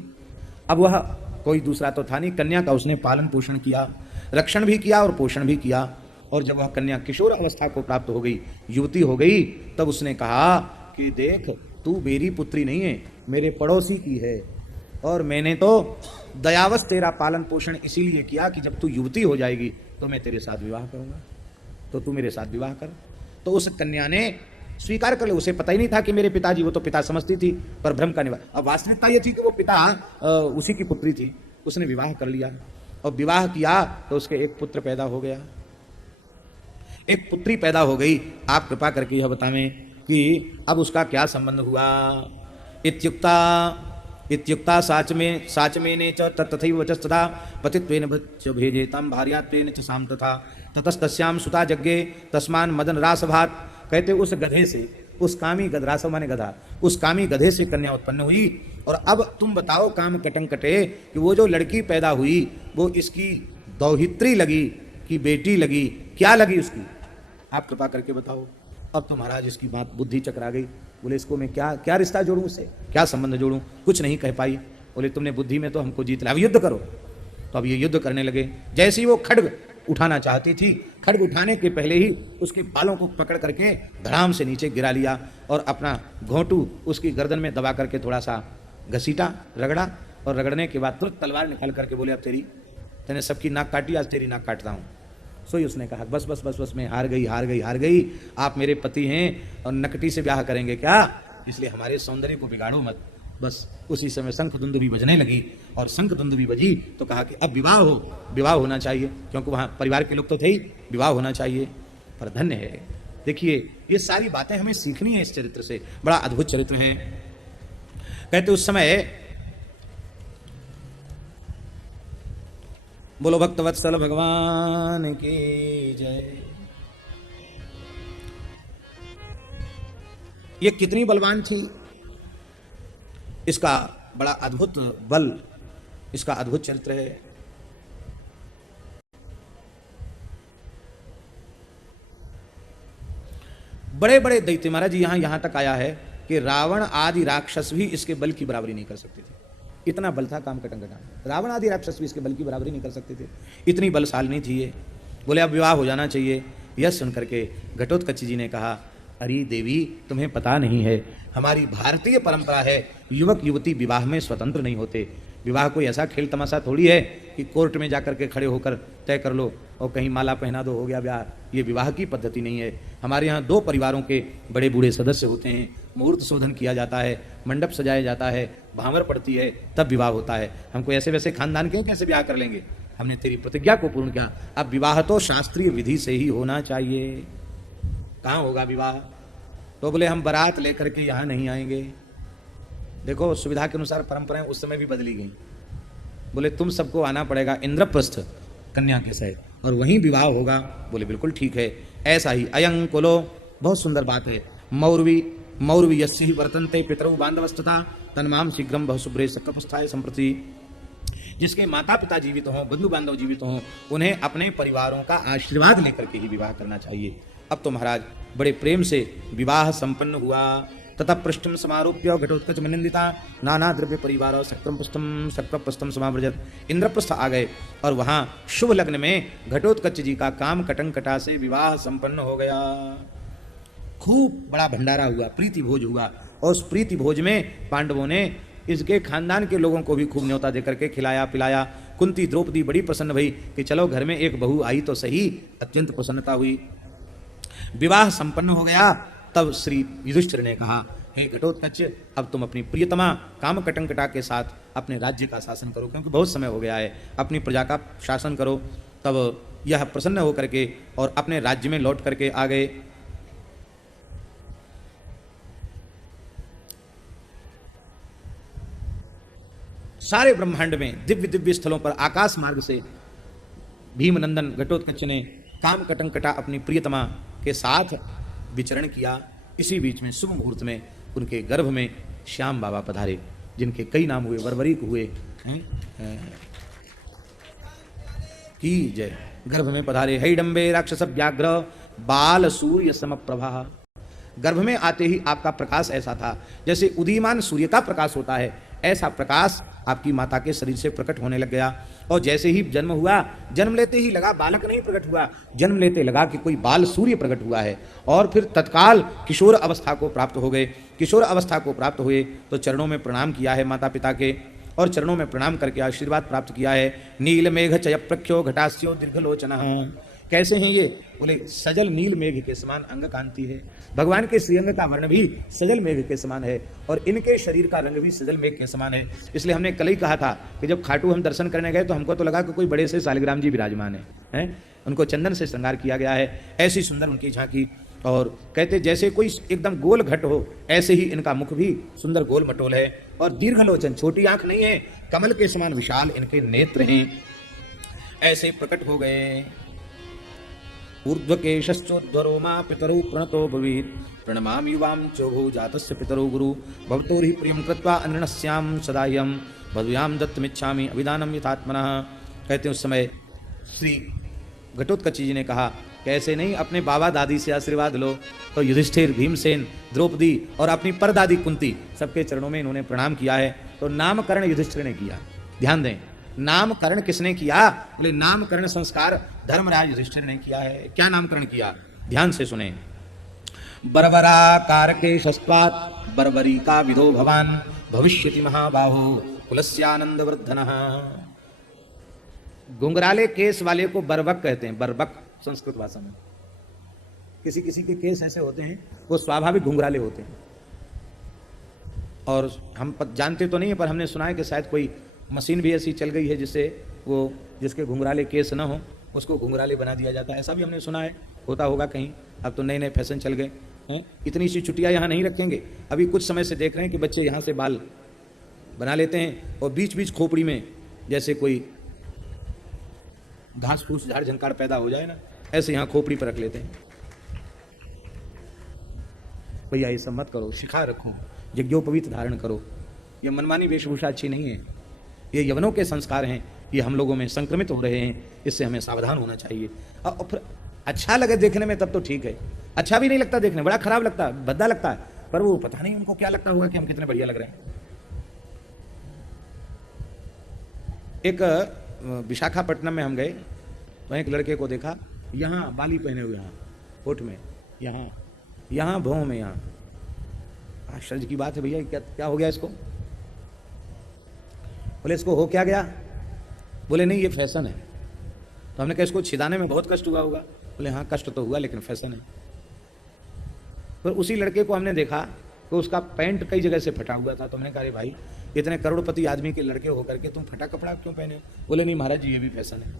अब वह कोई दूसरा तो था नहीं, कन्या का उसने पालन पोषण किया, रक्षण भी किया और पोषण भी किया। और जब वह कन्या किशोर अवस्था को प्राप्त हो गई, युवती हो गई, तब उसने कहा कि देख, तू मेरी पुत्री नहीं है, मेरे पड़ोसी की है, और मैंने तो दयावश तेरा पालन पोषण इसीलिए किया कि जब तू युवती हो जाएगी तो मैं तेरे साथ विवाह करूंगा, तो तू मेरे साथ विवाह कर। तो उस कन्या ने स्वीकार कर लिया, उसे पता ही नहीं था कि मेरे पिताजी, वो तो पिता समझती थी, पर भ्रम का निवास। अब वास्तविकता ये थी कि वो पिता उसी की पुत्री थी। उसने विवाह कर लिया, और विवाह किया तो उसके एक पुत्र पैदा हो गया, एक पुत्री पैदा हो गई। आप कृपा करके यह बतावें कि अब उसका क्या संबंध हुआ। इत्युक्ता साचमे ने च तथैव वचस्तथा पतित्वेन भच्च भेजेतां भार्यात्वेन च साम तथा ततस्तस्यां सुता जज्ञे तस्मान मदन रासभात। कहते उस गधे से, उस कामी गध, रासव माने गधा, उस कामी गधे से कन्या उत्पन्न हुई। और अब तुम बताओ काम कटंकटे कि वो जो लड़की पैदा हुई वो इसकी दौहित्री लगी कि बेटी लगी, क्या लगी उसकी, आप कृपा करके बताओ। अब तो महाराज इसकी बात बुद्धि चकरा गई। बोले इसको मैं क्या रिश्ता जोड़ूं, उससे क्या संबंध जोड़ूं, कुछ नहीं कह पाई। बोले तुमने बुद्धि में तो हमको जीत लिया, अब युद्ध करो। तो अब ये युद्ध करने लगे। जैसे ही वो खड्ग उठाना चाहती थी, खड्ग उठाने के पहले ही उसके बालों को पकड़ करके धड़ाम से नीचे गिरा लिया, और अपना घोंटू उसकी गर्दन में दबा करके थोड़ा सा घसीटा, रगड़ा, और रगड़ने के बाद तुरंत तलवार निकाल करके बोले अब तेने सबकी नाक काटी, आज तेरी नाक काटता हूँ। सोई उसने कहा बस बस बस बस, मैं हार गई, आप मेरे पति हैं और नकटी से ब्याह करेंगे क्या, इसलिए हमारे सौंदर्य को बिगाड़ो मत। बस उसी समय शंख दुंदुभी बजने लगी, और शंख दुंदुभी बजी तो कहा कि अब विवाह होना चाहिए, क्योंकि वहाँ परिवार के लोग तो थे ही, विवाह होना चाहिए। पर धन्य है, देखिए ये सारी बातें हमें सीखनी है इस चरित्र से, बड़ा अद्भुत चरित्र है। कहते उस समय बोलो भक्तवत्सल भगवान की जय। ये कितनी बलवान थी, इसका बड़ा अद्भुत बल, इसका अद्भुत चरित्र है। बड़े बड़े दैत्य, महाराज यहां तक आया है कि रावण आदि राक्षस भी इसके बल की बराबरी नहीं कर सकते थे। इतना बल था काम कटंकटा, रावण आदि राक्षस भी इसके बल की बराबरी नहीं कर सकते थे, इतनी बलशालिनी थी ये। बोले अब विवाह हो जाना चाहिए। यह सुनकर के घटोत्कच जी ने कहा अरे देवी, तुम्हें पता नहीं है, हमारी भारतीय परंपरा है युवक युवती विवाह में स्वतंत्र नहीं होते। विवाह कोई ऐसा खेल तमाशा थोड़ी है कि कोर्ट में जाकर के खड़े होकर तय कर लो और कहीं माला पहना दो, हो गया ब्याह। ये विवाह की पद्धति नहीं है। हमारे यहाँ 2 परिवारों के बड़े बूढ़े सदस्य होते हैं, मुहूर्त शोधन किया जाता है, मंडप सजाया जाता है, भांवर पड़ती है, तब विवाह होता है। हमको ऐसे वैसे खानदान के कैसे ब्याह कर लेंगे। हमने तेरी प्रतिज्ञा को पूर्ण किया, अब विवाह तो शास्त्रीय विधि से ही होना चाहिए। कहाँ होगा विवाह? तो बोले हम बारात लेकर के यहाँ नहीं आएंगे। देखो सुविधा के अनुसार परंपराएं उस समय भी बदली गई। बोले तुम सबको आना पड़ेगा इंद्रप्रस्थ कन्या के सहित, और वहीं विवाह होगा। बोले बिल्कुल ठीक है, ऐसा ही। अयं कुलो, बहुत सुंदर बात है। मौरवी मौर्वी यस्य हि वर्तन्ते पितरौ बांधवस्तथा तन्माम शीघ्रम बहुशुभ्रे सक्कपस्थाय संप्रति। जिसके माता पिता जीवित हों, बंधु बांधव जीवित हों, उन्हें अपने परिवारों का आशीर्वाद लेकर के ही विवाह करना चाहिए। अब तो महाराज बड़े प्रेम से विवाह संपन्न हुआ। तथा पृष्ठम समारोप्य घटोत्कच मनिंदिता नाना द्रव्य परिवार शक्रप्रस्थम समाव्रजत। इंद्रप्रस्थ आ गए और वहां शुभ लग्न में घटोत्कच जी का काम कटंकटा से विवाह संपन्न हो गया। खूब बड़ा भंडारा हुआ, प्रीति भोज हुआ, और उस प्रीति भोज में पांडवों ने इसके खानदान के लोगों को भी खूब न्योता देकर के खिलाया पिलाया। कुंती द्रौपदी बड़ी प्रसन्न भई कि चलो घर में एक बहू आई तो सही। अत्यंत प्रसन्नता हुई। विवाह संपन्न हो गया। तब श्री युधिष्ठिर ने कहा, हे घटोत्कच, अब तुम अपनी प्रियतमा काम कटंकटा के साथ अपने राज्य का शासन करो, क्योंकि बहुत समय हो गया है, अपनी प्रजा का शासन करो। तब यह प्रसन्न होकर के और अपने राज्य में लौट करके आ गए। सारे ब्रह्मांड में दिव्य दिव्य स्थलों पर आकाश मार्ग से भीमनंदन घटोत्कच ने काम कटंकटा अपनी प्रियतमा के साथ विचरण किया। इसी बीच में शुभ मुहूर्त में उनके गर्भ में श्याम बाबा पधारे, जिनके कई नाम हुए, वरवरीक हुए की जय। गर्भ में पधारे हैडंबे राक्षस व्याघ्र बाल सूर्य समप्रभा। गर्भ में आते ही आपका प्रकाश ऐसा था जैसे उदीयमान सूर्य का प्रकाश होता है, ऐसा प्रकाश आपकी माता के शरीर से प्रकट होने लग गया। और जैसे ही जन्म हुआ, जन्म लेते ही लगा बालक नहीं प्रकट हुआ, जन्म लेते लगा कि कोई बाल सूर्य प्रकट हुआ है। और फिर तत्काल किशोर अवस्था को प्राप्त हो गए। किशोर अवस्था को प्राप्त हुए तो चरणों में प्रणाम किया है माता पिता के, और चरणों में प्रणाम करके आशीर्वाद प्राप्त किया है। नील मेघ चय प्रख्यो घटास्यो दीर्घलोचन। कैसे हैं ये? बोले सजल नील मेघ के समान अंग कांति है। भगवान के श्रीअंग का वर्ण भी सजल मेघ के समान है, और इनके शरीर का रंग भी सजल मेघ के समान है। इसलिए हमने कल ही कहा था कि जब खाटू हम दर्शन करने गए तो हमको तो लगा कि कोई बड़े से शालिग्राम जी विराजमान हैं। उनको चंदन से श्रृंगार किया गया है, ऐसी सुंदर उनकी झांकी। और कहते जैसे कोई एकदम गोल घट हो, ऐसे ही इनका मुख भी सुंदर गोल मटोल है। और दीर्घलोचन, छोटी आंख नहीं है, कमल के समान विशाल इनके नेत्र हैं। ऐसे प्रकट हो गए। ऊर्ध्वकेशश्चोद्धरोमा पितरौ प्रणतो भवेत् प्रणमामि वां चोभौ जातस्य पितरौ गुरु भवतोर्हि प्रियं कृत्वा अनृणस्यां सदाह्यं भद्व्यां दत्तमिच्छामि अभिदानं यथात्मनः। कहते उस समय श्री घटोत्कच जी ने कहा कैसे नहीं, अपने बाबा दादी से आशीर्वाद लो। तो युधिष्ठिर, भीमसेन, द्रौपदी और अपनी परदादी कुंती, सबके चरणों में इन्होंने प्रणाम किया है। तो नामकरण युधिष्ठिर ने किया। ध्यान दें, नामकरण किसने किया? बोले नामकरण संस्कार धर्मराज युधिष्ठिर ने किया है। क्या नामकरण किया? ध्यान से सुने। बर्बरा कारके शस्त्वात् बर्बरी का विदो भवान भविष्यति महाबाहो कुलस्यानंद वर्धनः। घुंघराले केस वाले को बर्बक कहते हैं, बर्बक संस्कृत भाषा में। किसी किसी के केस ऐसे होते हैं वो स्वाभाविक घुंघराले होते हैं, और हम जानते तो नहीं है, पर हमने सुना है कि शायद कोई मशीन भी ऐसी चल गई है जिससे वो जिसके घुंघराले केस न हो उसको घुंघराले बना दिया जाता है। ऐसा भी हमने सुना है, होता होगा कहीं। अब तो नए नए फैशन चल गए हैं। इतनी सी छुट्टियां यहाँ नहीं रखेंगे। अभी कुछ समय से देख रहे हैं कि बच्चे यहाँ से बाल बना लेते हैं और बीच बीच खोपड़ी में जैसे कोई घास फूस झाड़ झंकार पैदा हो जाए ना, ऐसे यहाँ खोपड़ी पर रख लेते हैं। भैया ये सब मत करो, शिखा रखो, यज्ञोपवीत धारण करो। ये मनमानी वेशभूषा अच्छी नहीं है। ये यवनों के संस्कार हैं, ये हम लोगों में संक्रमित हो रहे हैं, इससे हमें सावधान होना चाहिए। और फिर अच्छा लगे देखने में तब तो ठीक है, अच्छा भी नहीं लगता देखने, बड़ा खराब लगता है, भद्दा लगता है, पर वो पता नहीं उनको क्या लगता होगा कि हम कितने बढ़िया लग रहे हैं। एक विशाखापट्टनम में हम गए तो एक लड़के को देखा, यहाँ बाली पहने हुए, यहाँ होठ में, यहाँ भौं में, यहाँ। आश्चर्य की बात है भैया, क्या हो गया इसको? बोले इसको हो क्या गया? बोले नहीं ये फैशन है। तो हमने कहा इसको छिदाने में बहुत कष्ट हुआ होगा। बोले हाँ कष्ट तो हुआ, लेकिन फैशन है। फिर उसी लड़के को हमने देखा कि उसका पैंट कई जगह से फटा हुआ था। तो हमने कहा अरे भाई इतने करोड़पति आदमी के लड़के होकर के तुम फटा कपड़ा क्यों पहने? बोले नहीं महाराज जी ये भी फैशन है।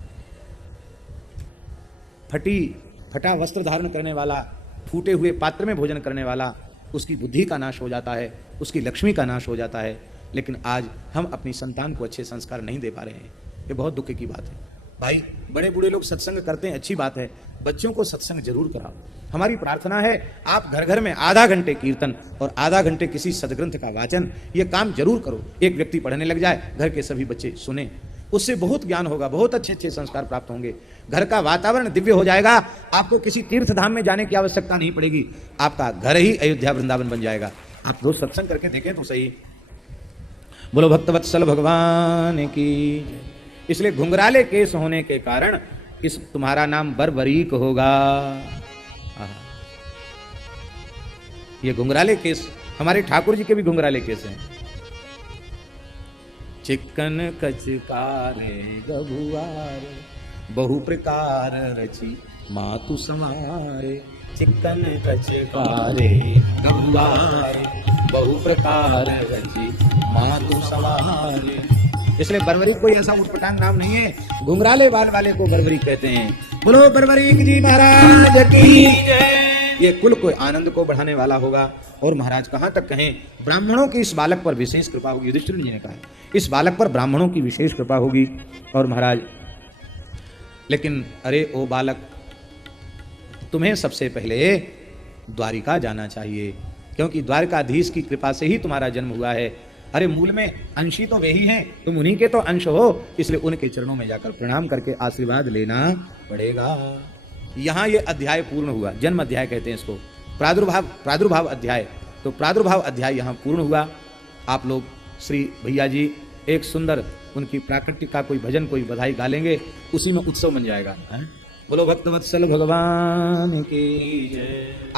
फटा वस्त्र धारण करने वाला, फूटे हुए पात्र में भोजन करने वाला, उसकी बुद्धि का नाश हो जाता है, उसकी लक्ष्मी का नाश हो जाता है। लेकिन आज हम अपनी संतान को अच्छे संस्कार नहीं दे पा रहे हैं, ये बहुत दुख की बात है। भाई बड़े बूढ़े लोग सत्संग करते हैं, अच्छी बात है, बच्चों को सत्संग जरूर कराओ। हमारी प्रार्थना है आप घर घर में आधा घंटे कीर्तन और आधा घंटे किसी सदग्रंथ का वाचन, ये काम जरूर करो। एक व्यक्ति पढ़ने लग जाए, घर के सभी बच्चे सुने, उससे बहुत ज्ञान होगा, बहुत अच्छे अच्छे संस्कार प्राप्त होंगे, घर का वातावरण दिव्य हो जाएगा। आपको किसी तीर्थ धाम में जाने की आवश्यकता नहीं पड़ेगी, आपका घर ही अयोध्या वृंदावन बन जाएगा। आप रोज सत्संग करके देखें तो सही। बोलो भक्तवत्सल भगवान की। इसलिए घुंघराले केस होने के कारण इस तुम्हारा नाम बर्बरीक होगा। ये घुंघराले केस, हमारे ठाकुर जी के भी घुंघराले केस हैं। चिक्कन कचकारे गभुआरे बहु प्रकार रची मातु समारे। चिक्कन कचकारे गभुआरे बहु प्रकार रची मातु समारे। इसलिए बर्बरीक कोई ऐसा उटपटांग नाम नहीं है, घुंघराले बाल वाले को बर्बरीक कहते हैं। बोलो बर्बरीक जी महाराज की जय। ये कुल को आनंद को बढ़ाने वाला होगा। और महाराज कहां तक कहें, ब्राह्मणों की इस बालक पर विशेष कृपा होगी। युधिष्ठिर जी ने कहा इस बालक पर ब्राह्मणों की विशेष कृपा होगी। और महाराज लेकिन अरे ओ बालक, तुम्हें सबसे पहले द्वारिका जाना चाहिए, क्योंकि द्वारकाधीश की कृपा से ही तुम्हारा जन्म हुआ है। अरे मूल में अंशी तो वे ही हैं, तुम उन्हीं के तो अंश हो, इसलिए उनके चरणों में जाकर प्रणाम करके आशीर्वाद लेना पड़ेगा। यहां ये अध्याय पूर्ण हुआ, जन्म अध्याय कहते हैं इसको, प्रादुर्भाव अध्याय। तो प्रादुर्भाव अध्याय यहां पूर्ण हुआ। आप लोग श्री भैया जी एक सुंदर उनकी प्राकृतिक का कोई भजन, कोई बधाई गा लेंगे, उसी में उत्सव बन जाएगा। बोलो भक्तवत्सल भगवान की जय।